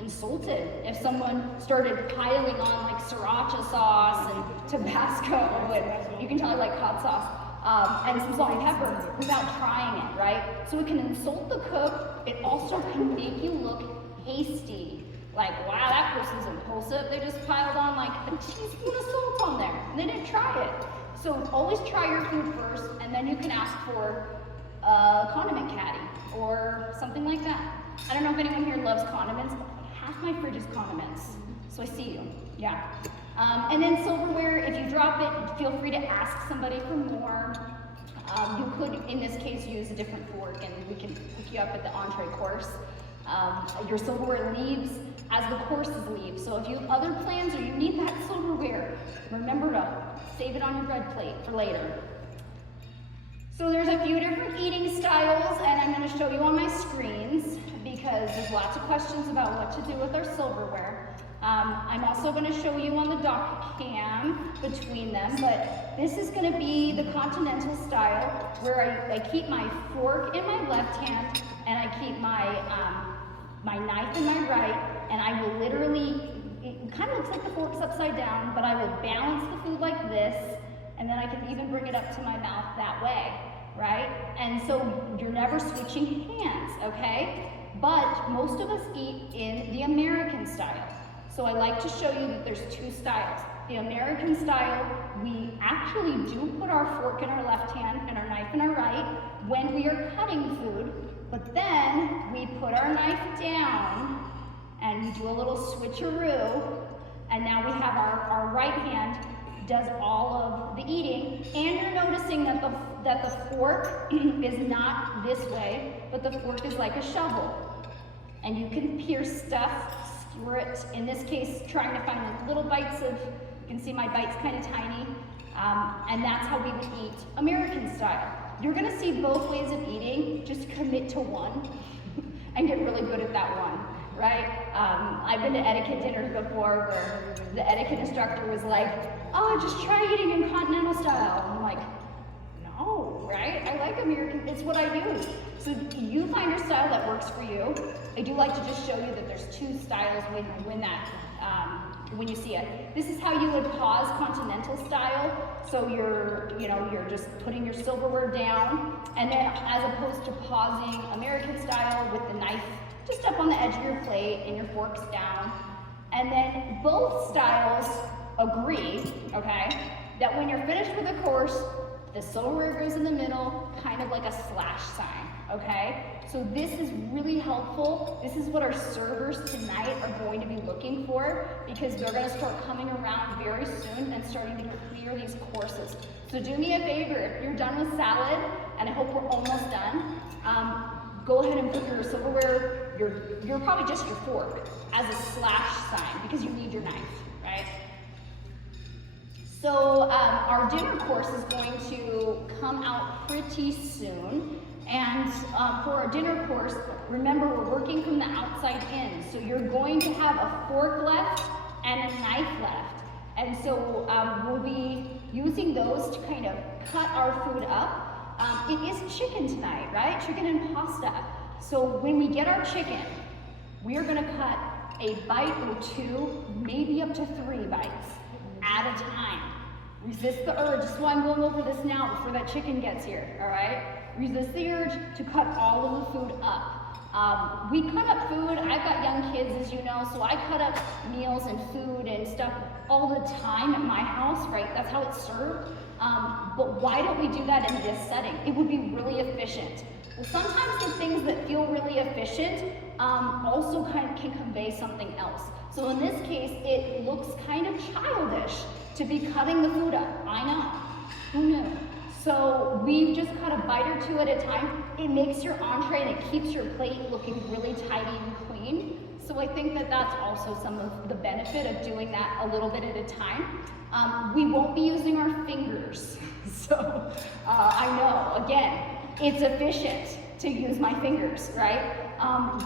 insulted if someone started piling on like sriracha sauce and Tabasco, and you can tell I like hot sauce, and some salt and pepper without trying it, right? So it can insult the cook. It also can make you look hasty. Like, wow, that person's impulsive. They just piled on like a teaspoon of salt on there, and they didn't try it. So always try your food first, and then you can ask for a condiment caddy or something like that. I don't know if anyone here loves condiments, but half my fridge is condiments. So I see you, yeah. And then silverware, if you drop it, feel free to ask somebody for more. You could, in this case, use a different fork, and we can pick you up at the entree course. Your silverware leaves as the courses leave. So if you have other plans or you need that silverware, remember to save it on your bread plate for later. So there's a few different eating styles, and I'm going to show you on my screens because there's lots of questions about what to do with our silverware. I'm also going to show you on the dock cam between them, but this is going to be the continental style where I keep my fork in my left hand and I keep my my knife in my right, and I will literally, it kind of looks like the fork's upside down, but I will balance the food like this, and then I can even bring it up to my mouth that way, right? And so you're never switching hands, okay? But most of us eat in the American style. So I like to show you that there's two styles. The American style, we actually do put our fork in our left hand and our knife in our right when we are cutting food, but then we put our knife down and we do a little switcheroo, and now we have our right hand does all of the eating, and you're noticing that the fork is not this way, but the fork is like a shovel. And you can pierce stuff, skewer it, in this case, trying to find like little bites of, you can see my bite's kind of tiny, and that's how we would eat American style. You're gonna see both ways of eating, just commit to one and get really good at that one, right? I've been to etiquette dinners before where the etiquette instructor was like, oh, just try eating in continental style. And I'm like, no, right? I like American, it's what I do. So you find your style that works for you. I do like to just show you that there's two styles when you see it. This is how you would pause continental style. So you're just putting your silverware down, and then as opposed to pausing American style with the knife just up on the edge of your plate and your forks down. And then both styles agree, okay, that when you're finished with a course, the silverware goes in the middle, kind of like a slash sign, okay? So this is really helpful. This is what our servers tonight are going to be looking for, because they're gonna start coming around very soon and starting to clear these courses. So do me a favor, if you're done with salad, and I hope we're almost done, go ahead and put your silverware, you're probably just your fork, as a slash sign, because you need your knife, right? So our dinner course is going to come out pretty soon. And for our dinner course, remember we're working from the outside in. So you're going to have a fork left and a knife left. And so we'll be using those to kind of cut our food up. It is chicken tonight, right? Chicken and pasta. So when we get our chicken, we are gonna cut a bite or two, maybe up to 3 bites at a time. Resist the urge. That's why I'm going over this now before that chicken gets here, all right? Resist the urge to cut all of the food up. We cut up food. I've got young kids, as you know, so I cut up meals and food and stuff all the time at my house, right? That's how it's served. But why don't we do that in this setting? It would be really efficient. Well, sometimes the things that feel really efficient also kind of can convey something else. So in this case, it looks kind of childish to be cutting the food up. I know. Who knew? So we've just cut a bite or two at a time. It makes your entree and it keeps your plate looking really tidy and clean. So So I think that that's also some of the benefit of doing that a little bit at a time. We won't be using our fingers. So I know, again, it's efficient to use my fingers, right?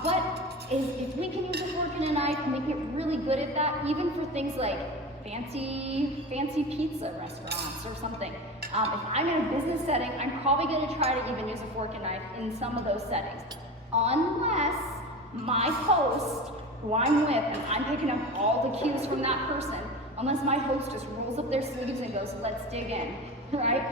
But if we can use a fork and a knife and we get really good at that, even for things like fancy pizza restaurants or something. If I'm in a business setting, I'm probably going to try to even use a fork and knife in some of those settings, unless my host, who I'm with, and I'm picking up all the cues from that person, unless my host just rolls up their sleeves and goes, let's dig in, right?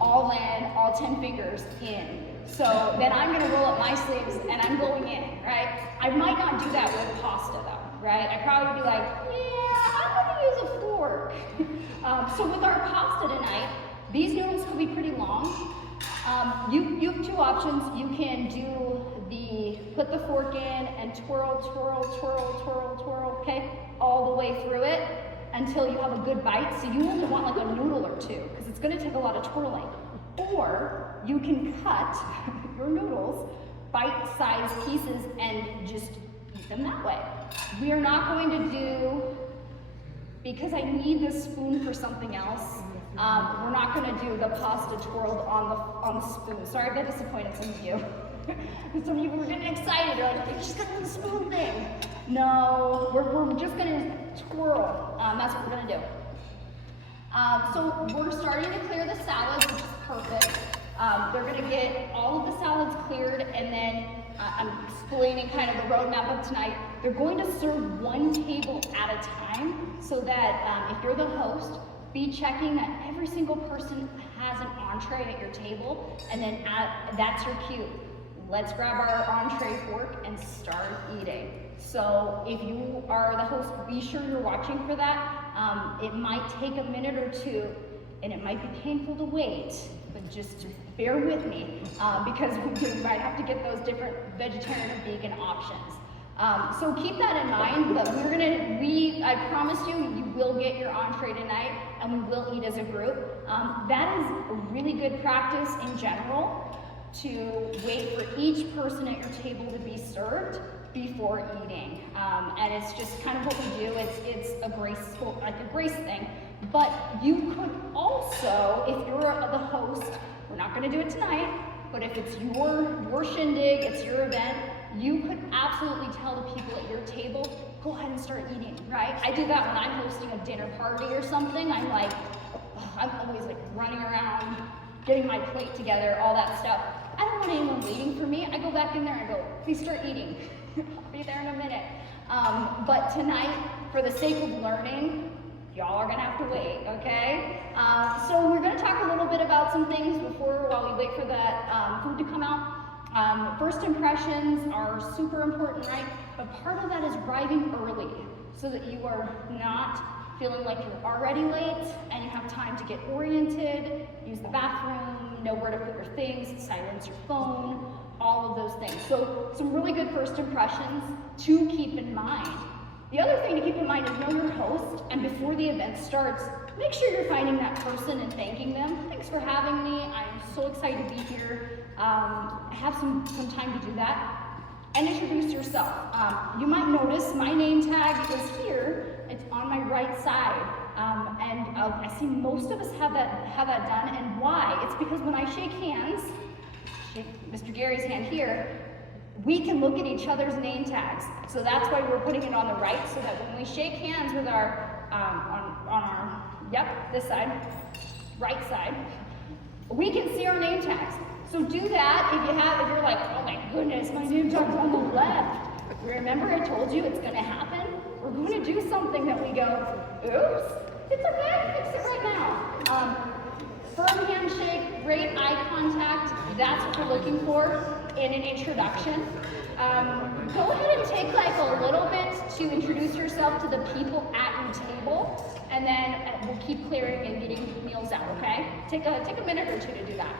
All in, all 10 fingers in. So then I'm going to roll up my sleeves and I'm going in, right? I might not do that with pasta though, right? I probably would be like, yeah, I'm going to use a fork. So with our pasta tonight, these noodles could be pretty long. You have two options. You can do put the fork in and twirl, okay, all the way through it until you have a good bite. So you only want like a noodle or two because it's going to take a lot of twirling. Or you can cut your noodles bite-sized pieces and just eat them that way. We are not going to do, because I need this spoon for something else, we're not going to do the pasta twirled on the spoon. Sorry if that disappointed some of you. Some of you were getting excited, you're like, she's got the spoon thing. No, we're just going to twirl. That's what we're going to do. So we're starting to clear the salads, which is perfect. They're going to get all of the salads cleared, and then I'm explaining kind of the roadmap of tonight. They're going to serve one table at a time, so that if you're the host, be checking that every single person has an entree at your table, and then that's your cue. Let's grab our entree fork and start eating. So if you are the host, be sure you're watching for that. It might take a minute or two, and it might be painful to wait, but just bear with me, because we might have to get those different vegetarian or vegan options. So keep that in mind, but I promise you, you will get your entree tonight, and we will eat as a group. That is a really good practice in general, to wait for each person at your table to be served before eating. And it's just kind of what we do. It's a grace thing. But you could also, if you're the host, we're not going to do it tonight, but if it's your shindig, it's your event, you could absolutely tell the people at your table, go ahead and start eating, right? I do that when I'm hosting a dinner party or something. I'm always like running around, getting my plate together, all that stuff. I don't want anyone waiting for me. I go back in there and go, please start eating. I'll be there in a minute. But tonight, for the sake of learning, y'all are gonna have to wait, okay? So we're gonna talk a little bit about some things while we wait for that food to come out. First impressions are super important, right? But part of that is arriving early so that you are not feeling like you're already late and you have time to get oriented, use the bathroom, know where to put your things, silence your phone, all of those things. So some really good first impressions to keep in mind. The other thing to keep in mind is know your host, and before the event starts, make sure you're finding that person and thanking them. Thanks for having me. I'm so excited to be here. Have some time to do that. And introduce yourself. You might notice my name tag is here. It's on my right side. And I see most of us have that done. And why? It's because when I shake hands, shake Mr. Gary's hand here, we can look at each other's name tags. So that's why we're putting it on the right, so that when we shake hands with our, this side, right side, we can see our name tags. So do that if you're like, oh my goodness, my name tag's on the left. Remember I told you it's gonna happen? We're gonna do something that we go, oops, it's okay, fix it right now. Firm handshake, great eye contact, that's what we're looking for in an introduction. Go ahead and take like a little bit to introduce yourself to the people at your table, and then we'll keep clearing and getting meals out, okay? Take a minute or two to do that.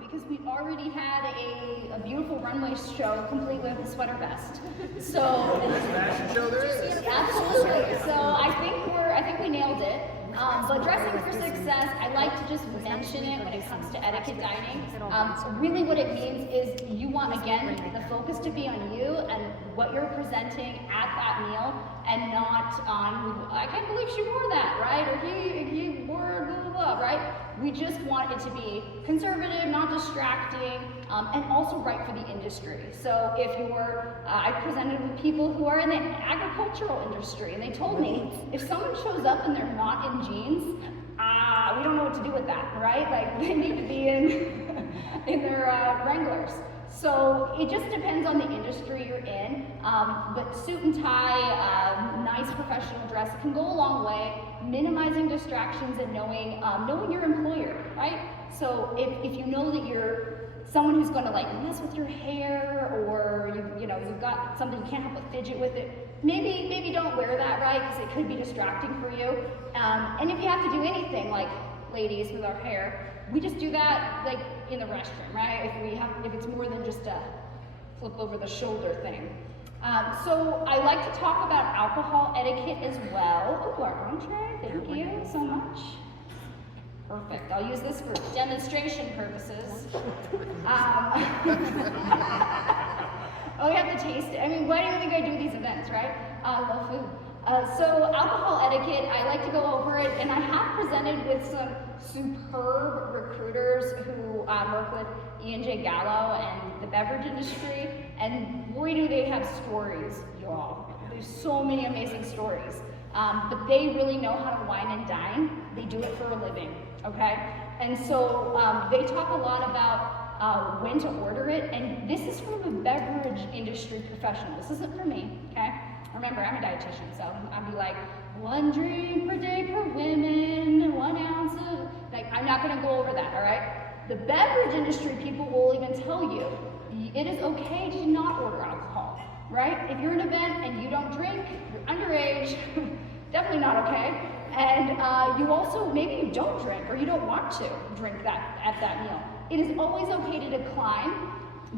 Because we already had a beautiful runway show complete with a sweater vest. So Fashion show there is. absolutely. So I think we nailed it. But dressing for success, I like to just mention it when it comes to etiquette dining. Really what it means is you want, again, the focus to be on you and what you're presenting at that meal, and not on, I can't believe she wore that, right? Or he wore blah, blah, blah, right? We just want it to be conservative, not distracting, and also right for the industry. So if I presented with people who are in the agricultural industry, and they told me, if someone shows up and they're not in jeans, we don't know what to do with that, right? Like, they need to be in their Wranglers. So it just depends on the industry you're in, but suit and tie, nice professional dress can go a long way, minimizing distractions and knowing your employer, right? So if you know that you're someone who's going to like mess with your hair, or you've got something you can't help but fidget with it, maybe don't wear that, right? Because it could be distracting for you. And if you have to do anything, like ladies with our hair, we just do that like in the restroom, right? If it's more than just a flip over the shoulder thing. So I like to talk about alcohol etiquette as well. Oh, our entree, thank you so much. Perfect, I'll use this for demonstration purposes. Oh, you have to taste it. I mean, why do you think I do these events, right? I love food. So alcohol etiquette, I like to go over it, and I have presented with some superb recruiters who work with E&J Gallo and the beverage industry, and boy do they have stories, y'all. There's so many amazing stories, but they really know how to wine and dine. They do it for a living, okay? And so they talk a lot about when to order it, and this is from a beverage industry professional. This isn't for me, okay? Remember, I'm a dietitian, so I'd be like, 1 drink per day per women, 1 ounce of, like, I'm not gonna go over that, all right? The beverage industry people will even tell you, it is okay to not order alcohol, right? If you're an event and you don't drink, you're underage, definitely not okay. And you also, maybe you don't drink, or you don't want to drink that at that meal. It is always okay to decline.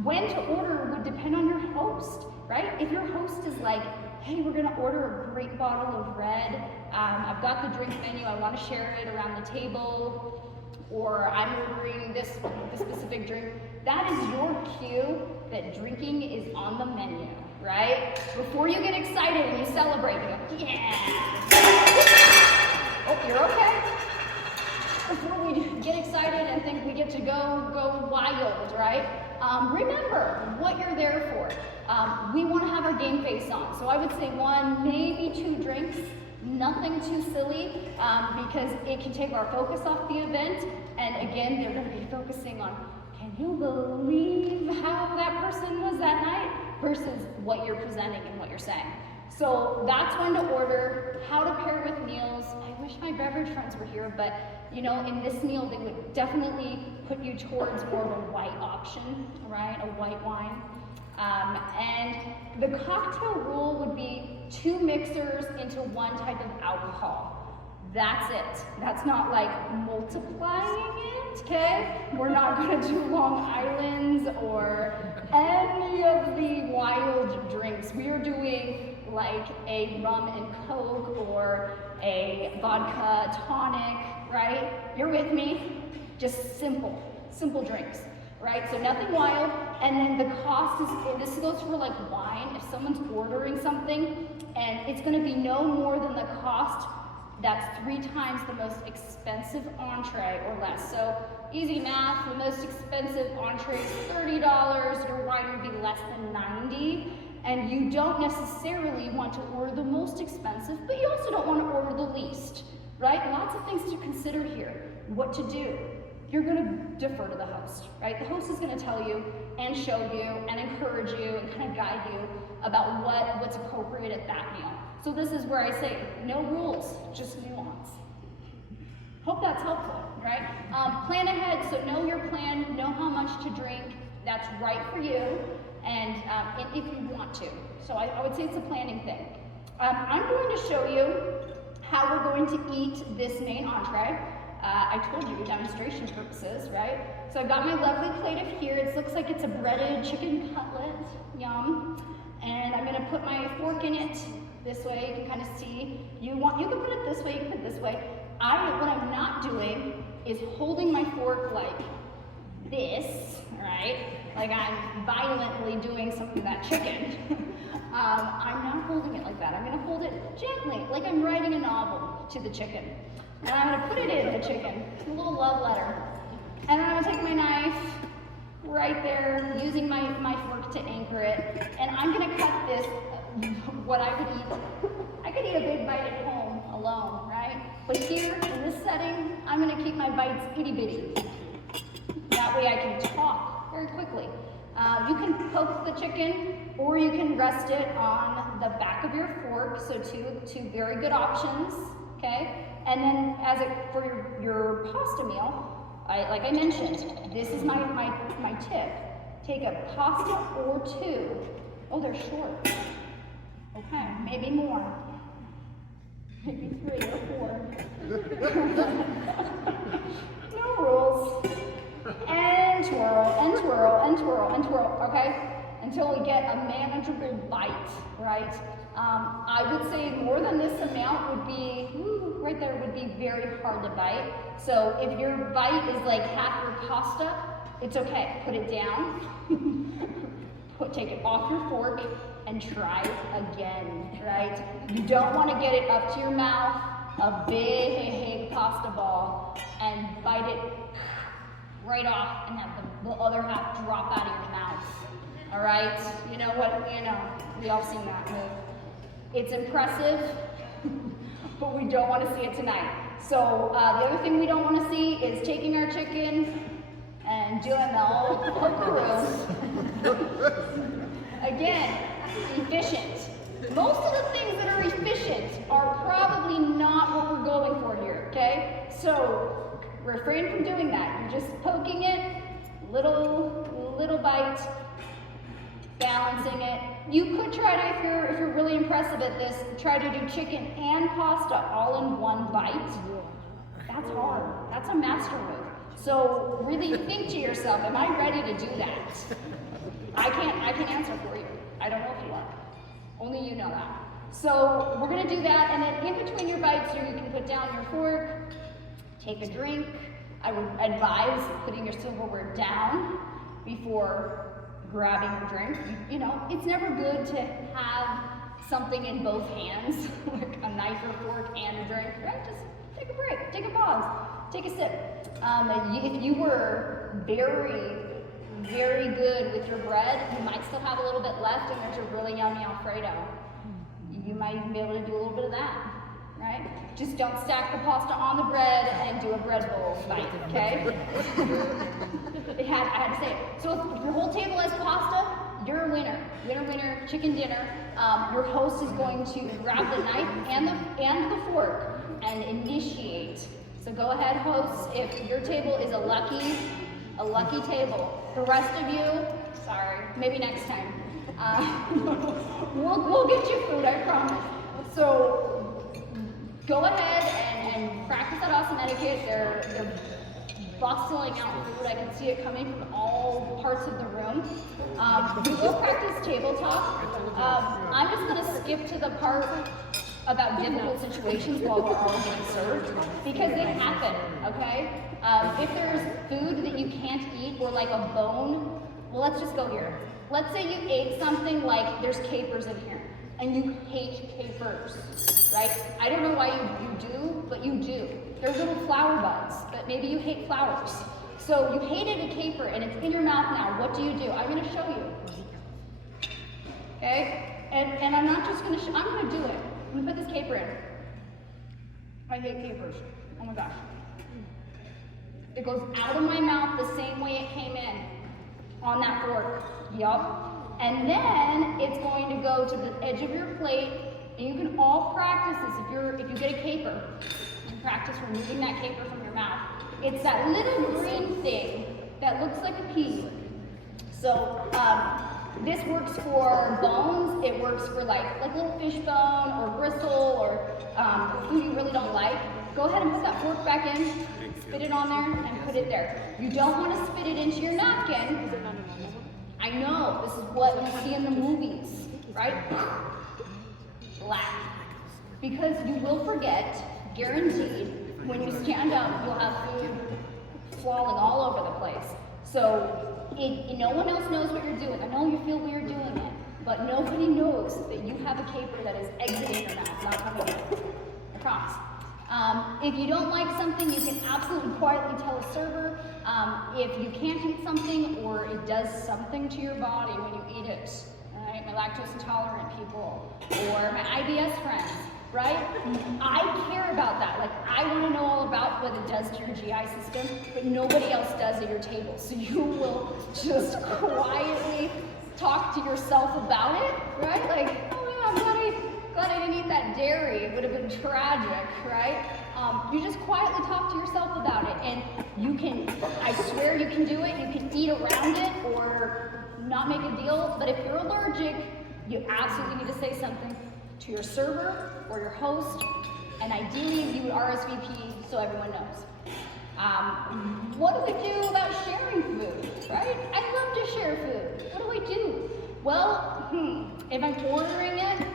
When to order would depend on your host, right? If your host is like, hey, we're gonna order a great bottle of red, I've got the drink menu, I wanna share it around the table, or I'm ordering this specific drink, that is your cue that drinking is on the menu, right? Before you get excited and you celebrate, you go, yeah! Oh, you're okay. Before we get excited and think we get to go wild, right? Remember what you're there for. We want to have our game face on. So I would say 1, maybe 2 drinks, nothing too silly, because it can take our focus off the event. And again, they're going to be focusing on, can you believe how that person was that night? Versus what you're presenting and what you're saying. So that's when to order, how to pair with meals. I wish my beverage friends were here, but in this meal, they would definitely put you towards more of a white option, right? A white wine. And the cocktail rule would be 2 mixers into 1 type of alcohol. That's it. That's not like multiplying it, okay? We're not gonna do Long Islands or any of the wild drinks. We are doing like a rum and coke or a vodka tonic, right? You're with me? Just simple drinks, right? So nothing wild. And then the cost this goes for like wine. If someone's ordering something and it's gonna be no more than the cost, that's 3 times the most expensive entree or less. So easy math, the most expensive entree is $30, your wine would be less than $90. And you don't necessarily want to order the most expensive, but you also don't want to order the least, right? Lots of things to consider here. What to do. You're going to defer to the host, right? The host is going to tell you and show you and encourage you and kind of guide you about what's appropriate at that meal. So this is where I say, no rules, just nuance. Hope that's helpful, right? Plan ahead, so know your plan, know how much to drink, that's right for you, and if you want to. So I would say it's a planning thing. I'm going to show you how we're going to eat this main entree. I told you, demonstration purposes, right? So I've got my lovely plate of here. It looks like it's a breaded chicken cutlet, yum. And I'm gonna put my fork in it this way. You can kind of see. You can put it this way, you can put it this way. What I'm not doing is holding my fork like this, right? Like I'm violently doing something to that chicken. I'm not holding it like that. I'm gonna hold it gently, like I'm writing a novel to the chicken. And I'm gonna put it in the chicken, a little love letter. And then I'm gonna take my knife right there, using my fork to anchor it. And I'm gonna cut this, what I could eat. I could eat a big bite at home alone, right? But here, in this setting, I'm gonna keep my bites itty bitty. That way I can talk very quickly. You can poke the chicken, or you can rest it on the back of your fork. So two very good options, okay? And then for your pasta meal, like I mentioned, this is my tip. Take a pasta or two. Oh, they're short. Okay, maybe more. Maybe 3 or 4. No rules. And twirl, and twirl, and twirl, and twirl, okay? Until we get a manageable bite, right? I would say more than this amount would be, right there would be very hard to bite. So if your bite is like half your pasta, it's okay. Put it down, take it off your fork, and try again, right? You don't want to get it up to your mouth, a big pasta ball, and bite it right off and have the other half drop out of your mouth. All right? You know what? We all seen that move. It's impressive, but we don't want to see it tonight. So the other thing we don't want to see is taking our chicken and doing the old pokeroo. Again, efficient. Most of the things that are efficient are probably not what we're going for here, okay? So refrain from doing that. You're just poking it, little bite, balancing it. You could try to, if you're really impressive at this, try to do chicken and pasta all in one bite. That's hard. That's a master move. So really think to yourself, am I ready to do that? I can't answer for you. I don't know if you are. Only you know that. So we're gonna do that, and then in between your bites, you can put down your fork, take a drink. I would advise putting your silverware down before grabbing your drink. You know, it's never good to have something in both hands, like a knife or fork and a drink, right? Just take a break, take a pause, take a sip. If you were very, very good with your bread, you might still have a little bit left, and there's a really yummy Alfredo. You might even be able to do a little bit of that, right? Just don't stack the pasta on the bread and do a bread bowl bite, okay? I had to say it. So if your whole table has pasta, you're a winner. Winner, chicken dinner. Your host is going to grab the knife and the fork and initiate. So go ahead, hosts. If your table is a lucky table. The rest of you, sorry, maybe next time. We'll get you food, I promise. So go ahead and practice that awesome etiquette. They're bustling out food. I can see it coming from all parts of the room. We will practice table talk. I'm just gonna skip to the part about difficult situations while we're all getting served, because they happen, okay? If there's food that you can't eat, or like a bone, well, let's just go here. Let's say you ate something like there's capers in here, and you hate capers, right? I don't know why you do, but you do. They're little flower buds, but maybe you hate flowers. So you hated a caper, and it's in your mouth now. What do? I'm gonna show you. Okay? And I'm not just gonna I'm gonna do it. I'm gonna put this caper in. I hate capers. Oh my gosh. It goes out of my mouth the same way it came in on that fork. Yup. And then it's going to go to the edge of your plate, and you can all practice this. If you get a caper, you can practice removing that caper from your mouth. It's that little green thing that looks like a pea. So this works for bones. It works for like little fish bone or bristle or food you really don't like. Go ahead and put that fork back in, spit it on there, and put it there. You don't want to spit it into your napkin. I know, this is what you see in the movies, right? Laugh. Because you will forget, guaranteed, When you stand up, you'll have food falling all over the place. So no one else knows what you're doing. I know you feel weird doing it, but nobody knows that you have a caper that is exiting your mouth, not coming in. I promise. If you don't like something, you can absolutely quietly tell a server. If you can't eat something or it does something to your body when you eat it, right? My lactose intolerant people or my IBS friends, right? I care about that. Like, I want to know all about what it does to your GI system, but nobody else does at your table. So you will just quietly talk to yourself about it, right? Like, oh yeah, I'm glad I didn't eat that dairy. It would have been tragic, right? You just quietly talk to yourself about it, and you can, I swear you can do it. You can eat around it or not make a deal, but if you're allergic, you absolutely need to say something to your server or your host, and ideally you would RSVP so everyone knows. What do we do about sharing food, right? I love to share food. What do we do? Well, if I'm ordering it,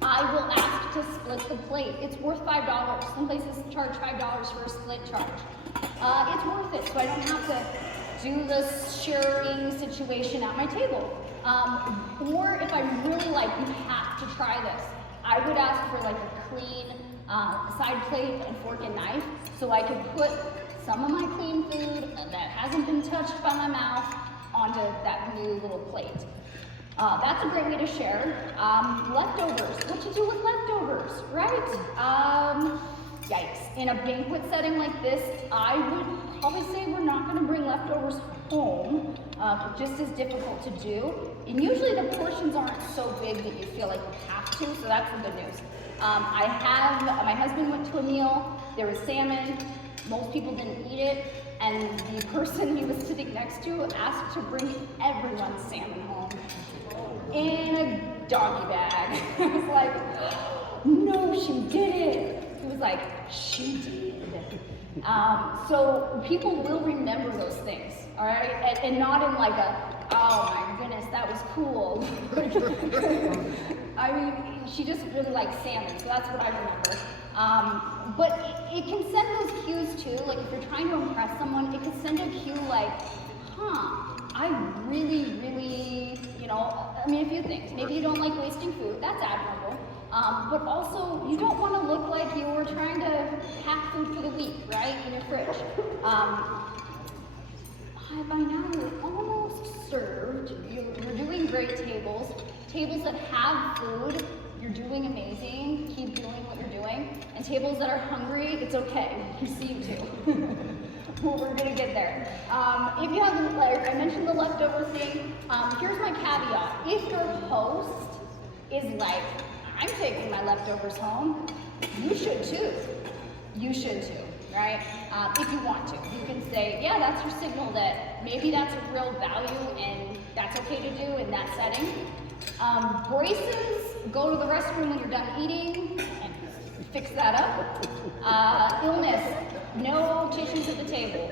I will ask to split the plate. It's worth $5. Some places charge $5 for a split charge. It's worth it, so I don't have to do this sharing situation at my table. Or if I really like, you have to try this. I would ask for like a clean side plate and fork and knife, so I could put some of my clean food that hasn't been touched by my mouth onto that new little plate. That's a great way to share. Leftovers. What you do with leftovers, right? Yikes. In a banquet setting like this, I would probably say we're not going to bring leftovers home. Just as difficult to do. And usually the portions aren't so big that you feel like you have to, so that's the good news. My husband went to a meal, there was salmon, most people didn't eat it, and the person he was sitting next to asked to bring everyone's salmon home in a doggy bag. I was like, no, she didn't. He was like, she did. So people will remember those things, all right? And not in like a, oh my goodness, that was cool. I mean, she just really likes salmon, so that's what I remember. But it can send those cues too, like if you're trying to impress someone, it can send a cue like, I really, I mean, a few things. Maybe you don't like wasting food, that's admirable. But also, you don't want to look like you're trying to pack food for the week, right, in your fridge. By now, you're almost served. You're doing great tables. Tables that have food, you're doing amazing. Keep doing what you're doing. And tables that are hungry, it's okay. We see you too. We're gonna get there. If you have, like I mentioned the leftover thing, here's my caveat. If your host is like, I'm taking my leftovers home, you should too. You should too, right? If you want to. You can say, yeah, that's your signal that maybe that's a real value and that's okay to do in that setting. Braces, go to the restroom when you're done eating and fix that up. Illness, no tissues at the table.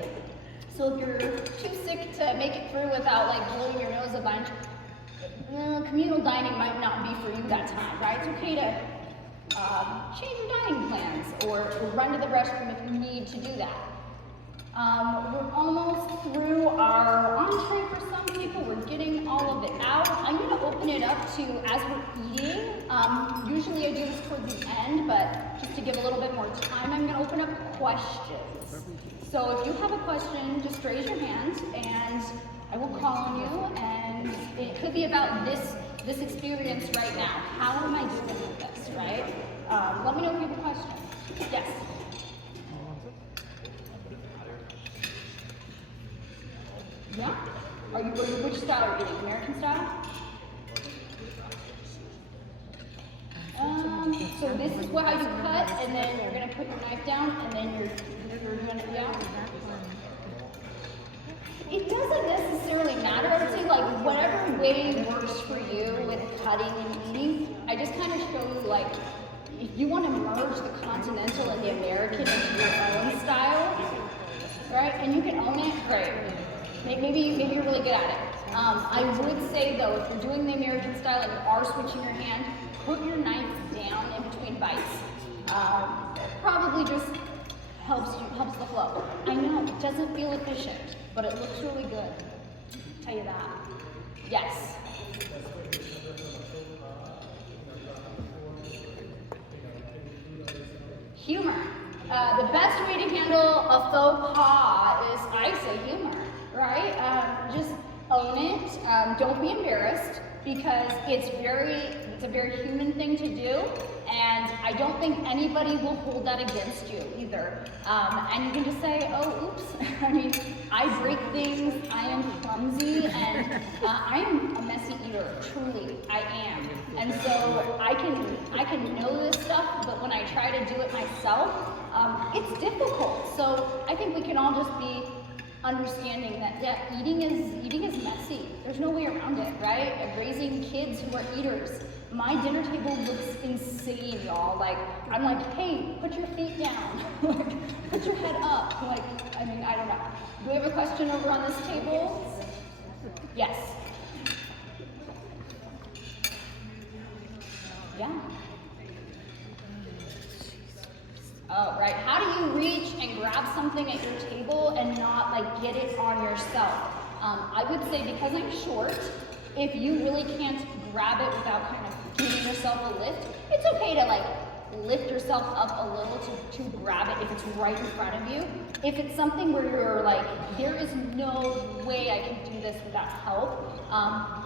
So if you're too sick to make it through without like blowing your nose a bunch, communal dining might not be for you that time, right? It's okay to change your dining plans or run to the restroom if you need to do that. We're almost through our entree for some people. We're getting all of it out. I'm going to open it up to as we're eating. Usually I do this towards the end, but just to give a little bit more time, I'm going to open up questions. So if you have a question, just raise your hand and I will call on you. And it could be about this experience right now. How am I doing with this, right? Let me know if you have a question. Yes. Yeah? Which style are you eating? American style? So this is how you cut, and then you're gonna put your knife down, and then you're gonna, yeah? It doesn't necessarily matter. I would say like whatever way works for you with cutting and eating. I just kind of show you like, if you want to merge the continental and the American into your own style, right? And you can own it, great. Maybe you're really good at it. I would say though, if you're doing the American style and you are switching your hand, put your knife down in between bites. Probably just helps the flow. I know it doesn't feel efficient, but it looks really good. I'll tell you that. Yes. Humor. The best way to handle a faux pas is, I say, humor, right? Just own it. Don't be embarrassed, because it's a very human thing to do, and I don't think anybody will hold that against you either. And you can just say, oh, oops. I mean, I break things, I am clumsy, and I am a messy eater, truly, I am. And so I can know this stuff, but when I try to do it myself, it's difficult. So I think we can all just be understanding that, yeah, eating is messy. There's no way around it, right? And raising kids who are eaters. My dinner table looks insane, y'all. Like, I'm like, hey, put your feet down. Like, put your head up. Like, I mean, I don't know. Do we have a question over on this table? Yes. Yeah. Oh, right. How do you reach and grab something at your table and not like get it on yourself? I would say, because I'm short, if you really can't grab it without kind of giving yourself a lift, it's okay to like lift yourself up a little to grab it if it's right in front of you. If it's something where you're like, there is no way I can do this without help.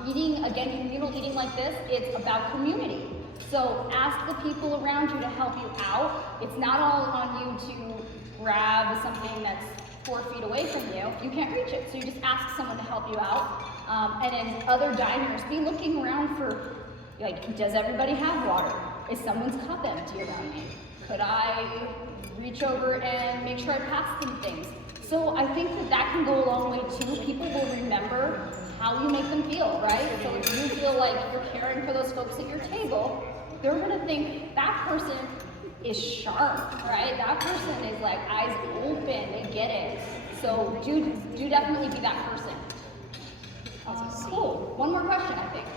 Eating, again, communal eating like this, it's about community. So ask the people around you to help you out. It's not all on you to grab something that's 4 feet away from you. You can't reach it, so you just ask someone to help you out. And in other diners, be looking around for, like, does everybody have water? Is someone's cup empty around me? Could I reach over and make sure I pass them things? So I think that can go a long way too. People will remember how you make them feel, right? So if you feel like you're caring for those folks at your table, they're gonna think that person is sharp, right? That person is like eyes open, they get it. So do definitely be that person. Cool. One more question, I think.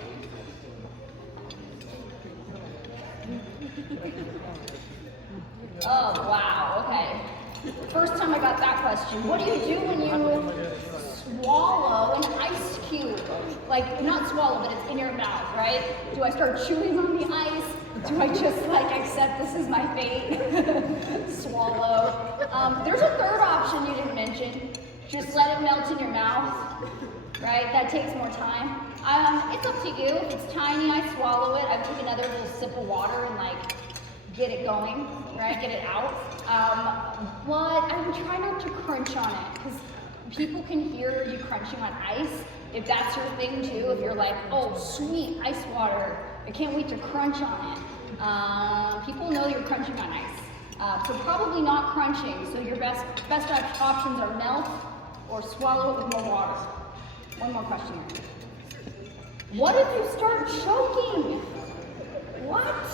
Oh, wow, okay. First time I got that question. What do you do when you swallow an ice cube? Like, not swallow, but it's in your mouth, right? Do I start chewing on the ice? Do I just like accept this is my fate? Swallow. There's a third option you didn't mention. Just let it melt in your mouth, right? That takes more time. It's up to you. If it's tiny, I swallow it. I take another little sip of water and like get it going, right? Get it out. But I would try not to crunch on it, because people can hear you crunching on ice. If that's your thing too, if you're like, oh, sweet ice water, I can't wait to crunch on it. People know you're crunching on ice. So probably not crunching. So your best options are melt or swallow it with more water. One more question here. What if you start choking? What?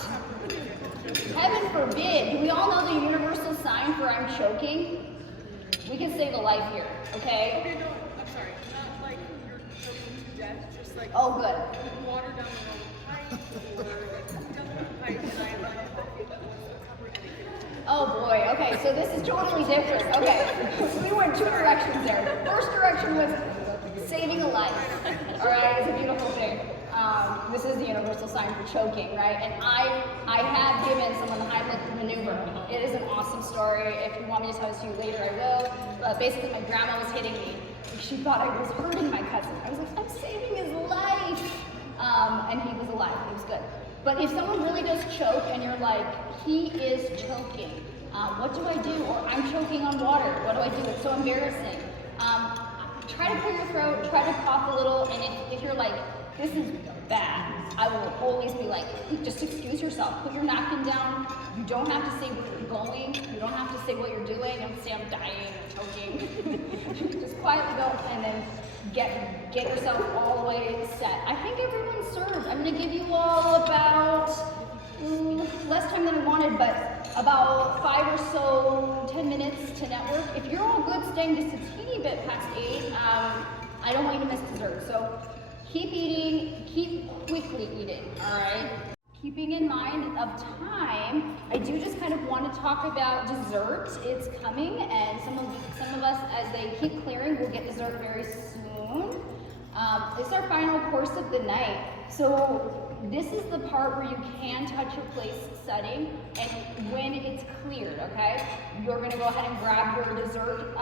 Heaven forbid. Do we all know the universal sign for I'm choking? We can save a life here, okay? Okay, no, I'm sorry. Not like you're choking to death, just like Oh, good. water down the pipe or down the pipe and I like Oh boy, okay, so this is totally different. Okay, we went 2 directions there. The first direction was saving a life. All right, it's a beautiful thing. This is the universal sign for choking, right? And I have given someone the Heimlich maneuver. It is an awesome story. If you want me to tell this to you later, I will. But basically, my grandma was hitting me. She thought I was hurting my cousin. I was like, I'm saving his life. And he was alive. It was good. But if someone really does choke and you're like, he is choking, what do I do? Or I'm choking on water. What do I do? It's so embarrassing. Try to clear your throat. Try to cough a little. And if you're like, this is bad, I will always be like, just excuse yourself. Put your napkin down. You don't have to say where you're going. You don't have to say what you're doing. Don't say I'm dying or choking. Just quietly go and then get yourself all the way set. I think everyone's served. I'm gonna give you all about less time than I wanted, but about 5 or so, 10 minutes to network. If you're all good staying just a teeny bit past 8, I don't want you to miss dessert. So keep eating, keep quickly eating, all right? Keep keeping in mind of time, I do just kind of want to talk about dessert. It's coming, and some of us, as they keep clearing, will get dessert very soon. This is our final course of the night. So this is the part where you can touch your place setting, and when it's cleared, okay, you're gonna go ahead and grab your dessert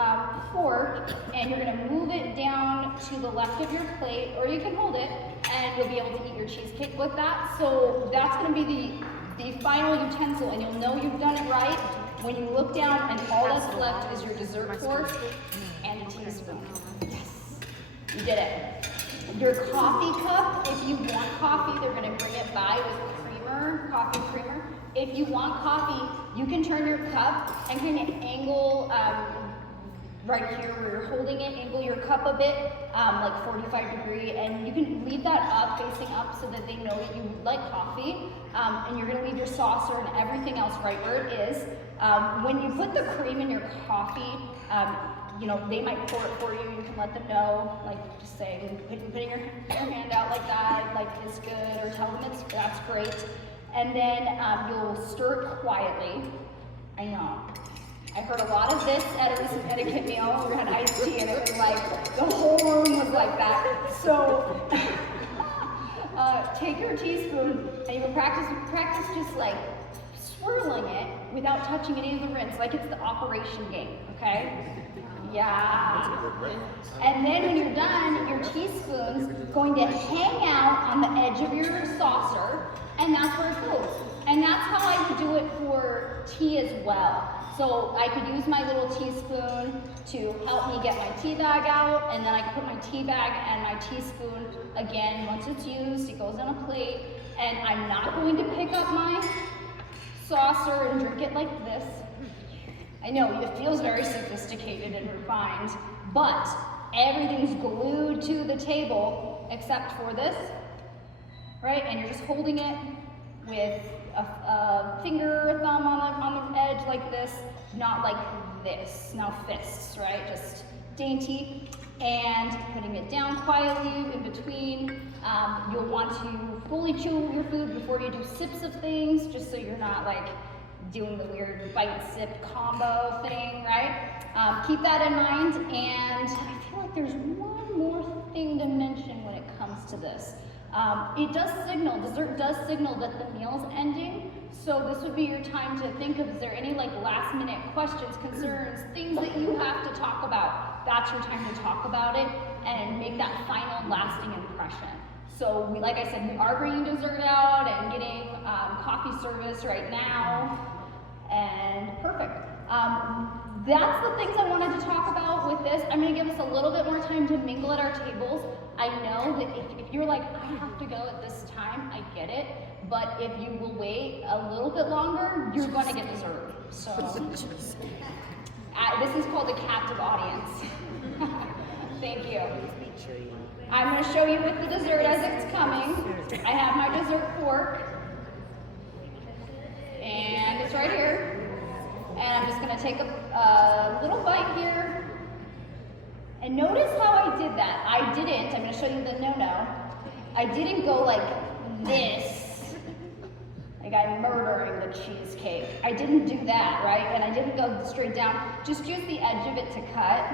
fork, and you're gonna move it down to the left of your plate, or you can hold it, and you'll be able to eat your cheesecake with that. So that's gonna be the final utensil, and you'll know you've done it right when you look down and all that's left is your dessert fork and a teaspoon. Yes, you did it. Your coffee cup, if you want coffee, they're gonna bring it by with creamer, coffee creamer. If you want coffee, you can turn your cup and kind of angle right here where you're holding it, angle your cup a bit, like 45 degree, and you can leave that up, facing up, so that they know that you like coffee, and you're gonna leave your saucer and everything else right where it is. When you put the cream in your coffee, you know, they might pour it for you. You can let them know, like just say, putting your hand out like that, like it's good, or tell them that's great. And then you'll stir it quietly. I know. I heard a lot of this at a recent etiquette meal. We had iced tea, and it was like the whole room was like that. So take your teaspoon and you can practice just like swirling it without touching any of the rinse, like it's the operation game. Okay. Yeah. And then when you're done, your teaspoon's going to hang out on the edge of your saucer, and that's where it goes. And that's how I would do it for tea as well. So I could use my little teaspoon to help me get my tea bag out, and then I can put my tea bag and my teaspoon, again, once it's used, it goes on a plate, and I'm not going to pick up my saucer and drink it like this. I know, it feels very sophisticated and refined, but everything's glued to the table except for this, right? And you're just holding it with a finger or thumb on the edge like this, not like this, now fists, right? Just dainty, and putting it down quietly in between. You'll want to fully chew your food before you do sips of things, just so you're not like doing the weird bite sip combo thing, right? Keep that in mind, and I feel like there's one more thing to mention when it comes to this. It does signal, dessert does signal that the meal's ending, so this would be your time to think of, is there any like last minute questions, concerns, things that you have to talk about? That's your time to talk about it and make that final lasting impression. So like I said, we are bringing dessert out and getting coffee service right now, and perfect. That's the things I wanted to talk about with this. I'm gonna give us a little bit more time to mingle at our tables. I know that if you're like, I have to go at this time, I get it. But if you will wait a little bit longer, you're gonna get dessert. So this is called a captive audience. Thank you. I'm gonna show you with the dessert as it's coming. I have my dessert fork, and it's right here. And I'm just gonna take a little bite here. And notice how I did that. I'm gonna show you the no-no. I didn't go like this, like I'm murdering the cheesecake. I didn't do that, right? And I didn't go straight down. Just use the edge of it to cut,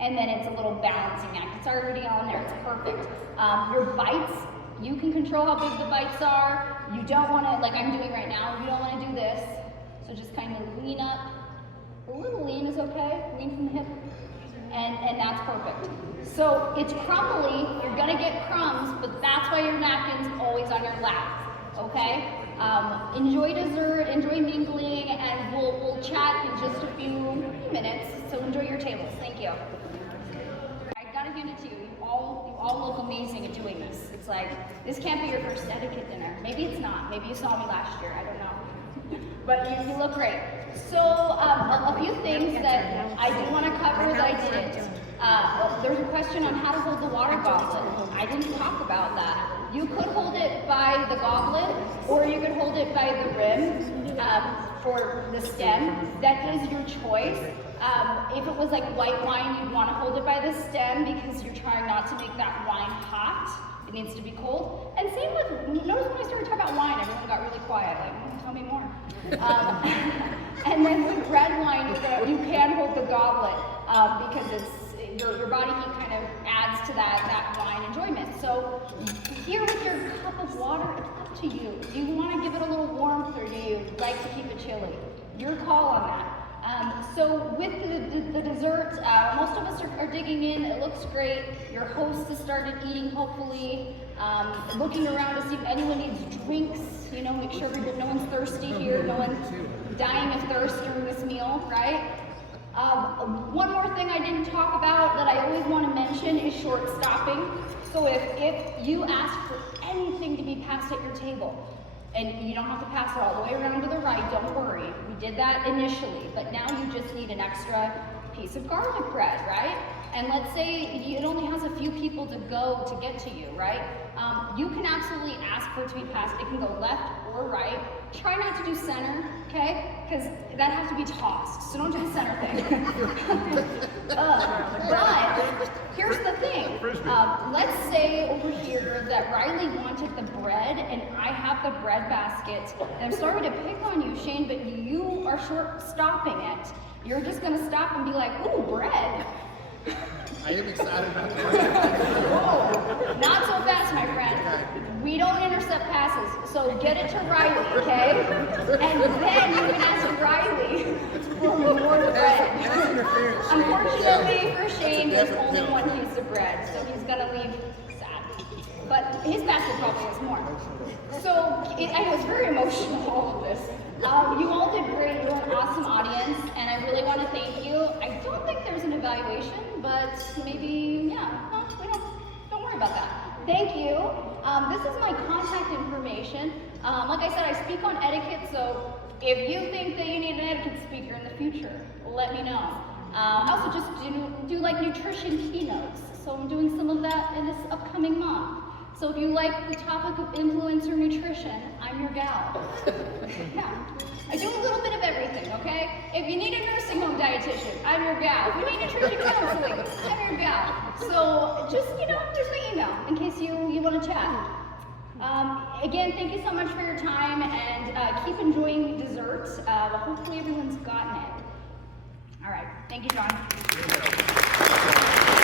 and then it's a little balancing act. It's already on there, it's perfect. Your bites, you can control how big the bites are. You don't wanna, like I'm doing right now, you don't wanna do this. So just kind of lean up. A little lean is okay, lean from the hip. And that's perfect. So it's crumbly, you're gonna get crumbs, but that's why your napkin's always on your lap, okay? Enjoy dessert, enjoy mingling, and we'll chat in just a few minutes. So enjoy your tables, thank you. I gotta hand it to you. You all look amazing at doing this. It's like, this can't be your first etiquette dinner. Maybe it's not, maybe you saw me last year, I don't know. But you look great. So a few things that I do want to cover that I didn't. There's a question on how to hold the water goblet. I didn't talk about that. You could hold it by the goblet, or you could hold it by the rim, or the stem. That is your choice. If it was like white wine, you'd want to hold it by the stem because you're trying not to make that wine hot. It needs to be cold. And same with, notice when I started talking about wine, everyone got And then with red wine, you can hold the goblet because your body heat kind of adds to that wine enjoyment. So here with your cup of water, it's up to you. Do you want to give it a little warmth or do you like to keep it chilly? Your call on that. So with the dessert, most of us are digging in. It looks great. Your host has started eating, hopefully. Looking around to see if anyone needs drinks. You know, make sure no one's thirsty here. No one's dying of thirst during this meal, right? One more thing I didn't talk about that I always want to mention is short stopping. So if you ask for anything to be passed at your table, and you don't have to pass it all the way around to the right, don't worry. We did that initially, but now you just need an extra piece of garlic bread, right? And let's say it only has a few people to go to get to you, right? You can absolutely ask for it to be passed. It can go left or right. Try not to do center, okay? Because that has to be tossed, so don't do the center thing. But here's the thing. Let's say over here that Riley wanted the bread and I have the bread basket. And I'm sorry to pick on you, Shane, but you are short stopping it. You're just gonna stop and be like, ooh, bread. I am excited about the Whoa, not so fast, my friend. We don't intercept passes, so get it to Riley, okay? And then you can ask Riley for more bread. Unfortunately for Shane, there's only one piece of bread, so he's gonna leave sad. But his basket probably has more. So I know it's very emotional, all of this. You all did great. You're an awesome audience, and I really want to thank you. I don't think there's an evaluation, but maybe, yeah, don't worry about that. Thank you. This is my contact information. Like I said, I speak on etiquette, so if you think that you need an etiquette speaker in the future, let me know. I also just do like nutrition keynotes, so I'm doing some of that in this upcoming month. So if you like the topic of influencer nutrition, I'm your gal. Yeah. I do a little bit of everything, okay? If you need a nursing home dietitian, I'm your gal. If you need nutrition counseling, I'm your gal. So just, there's my email in case you want to chat. Again, thank you so much for your time and keep enjoying desserts. Hopefully everyone's gotten it. All right. Thank you, John.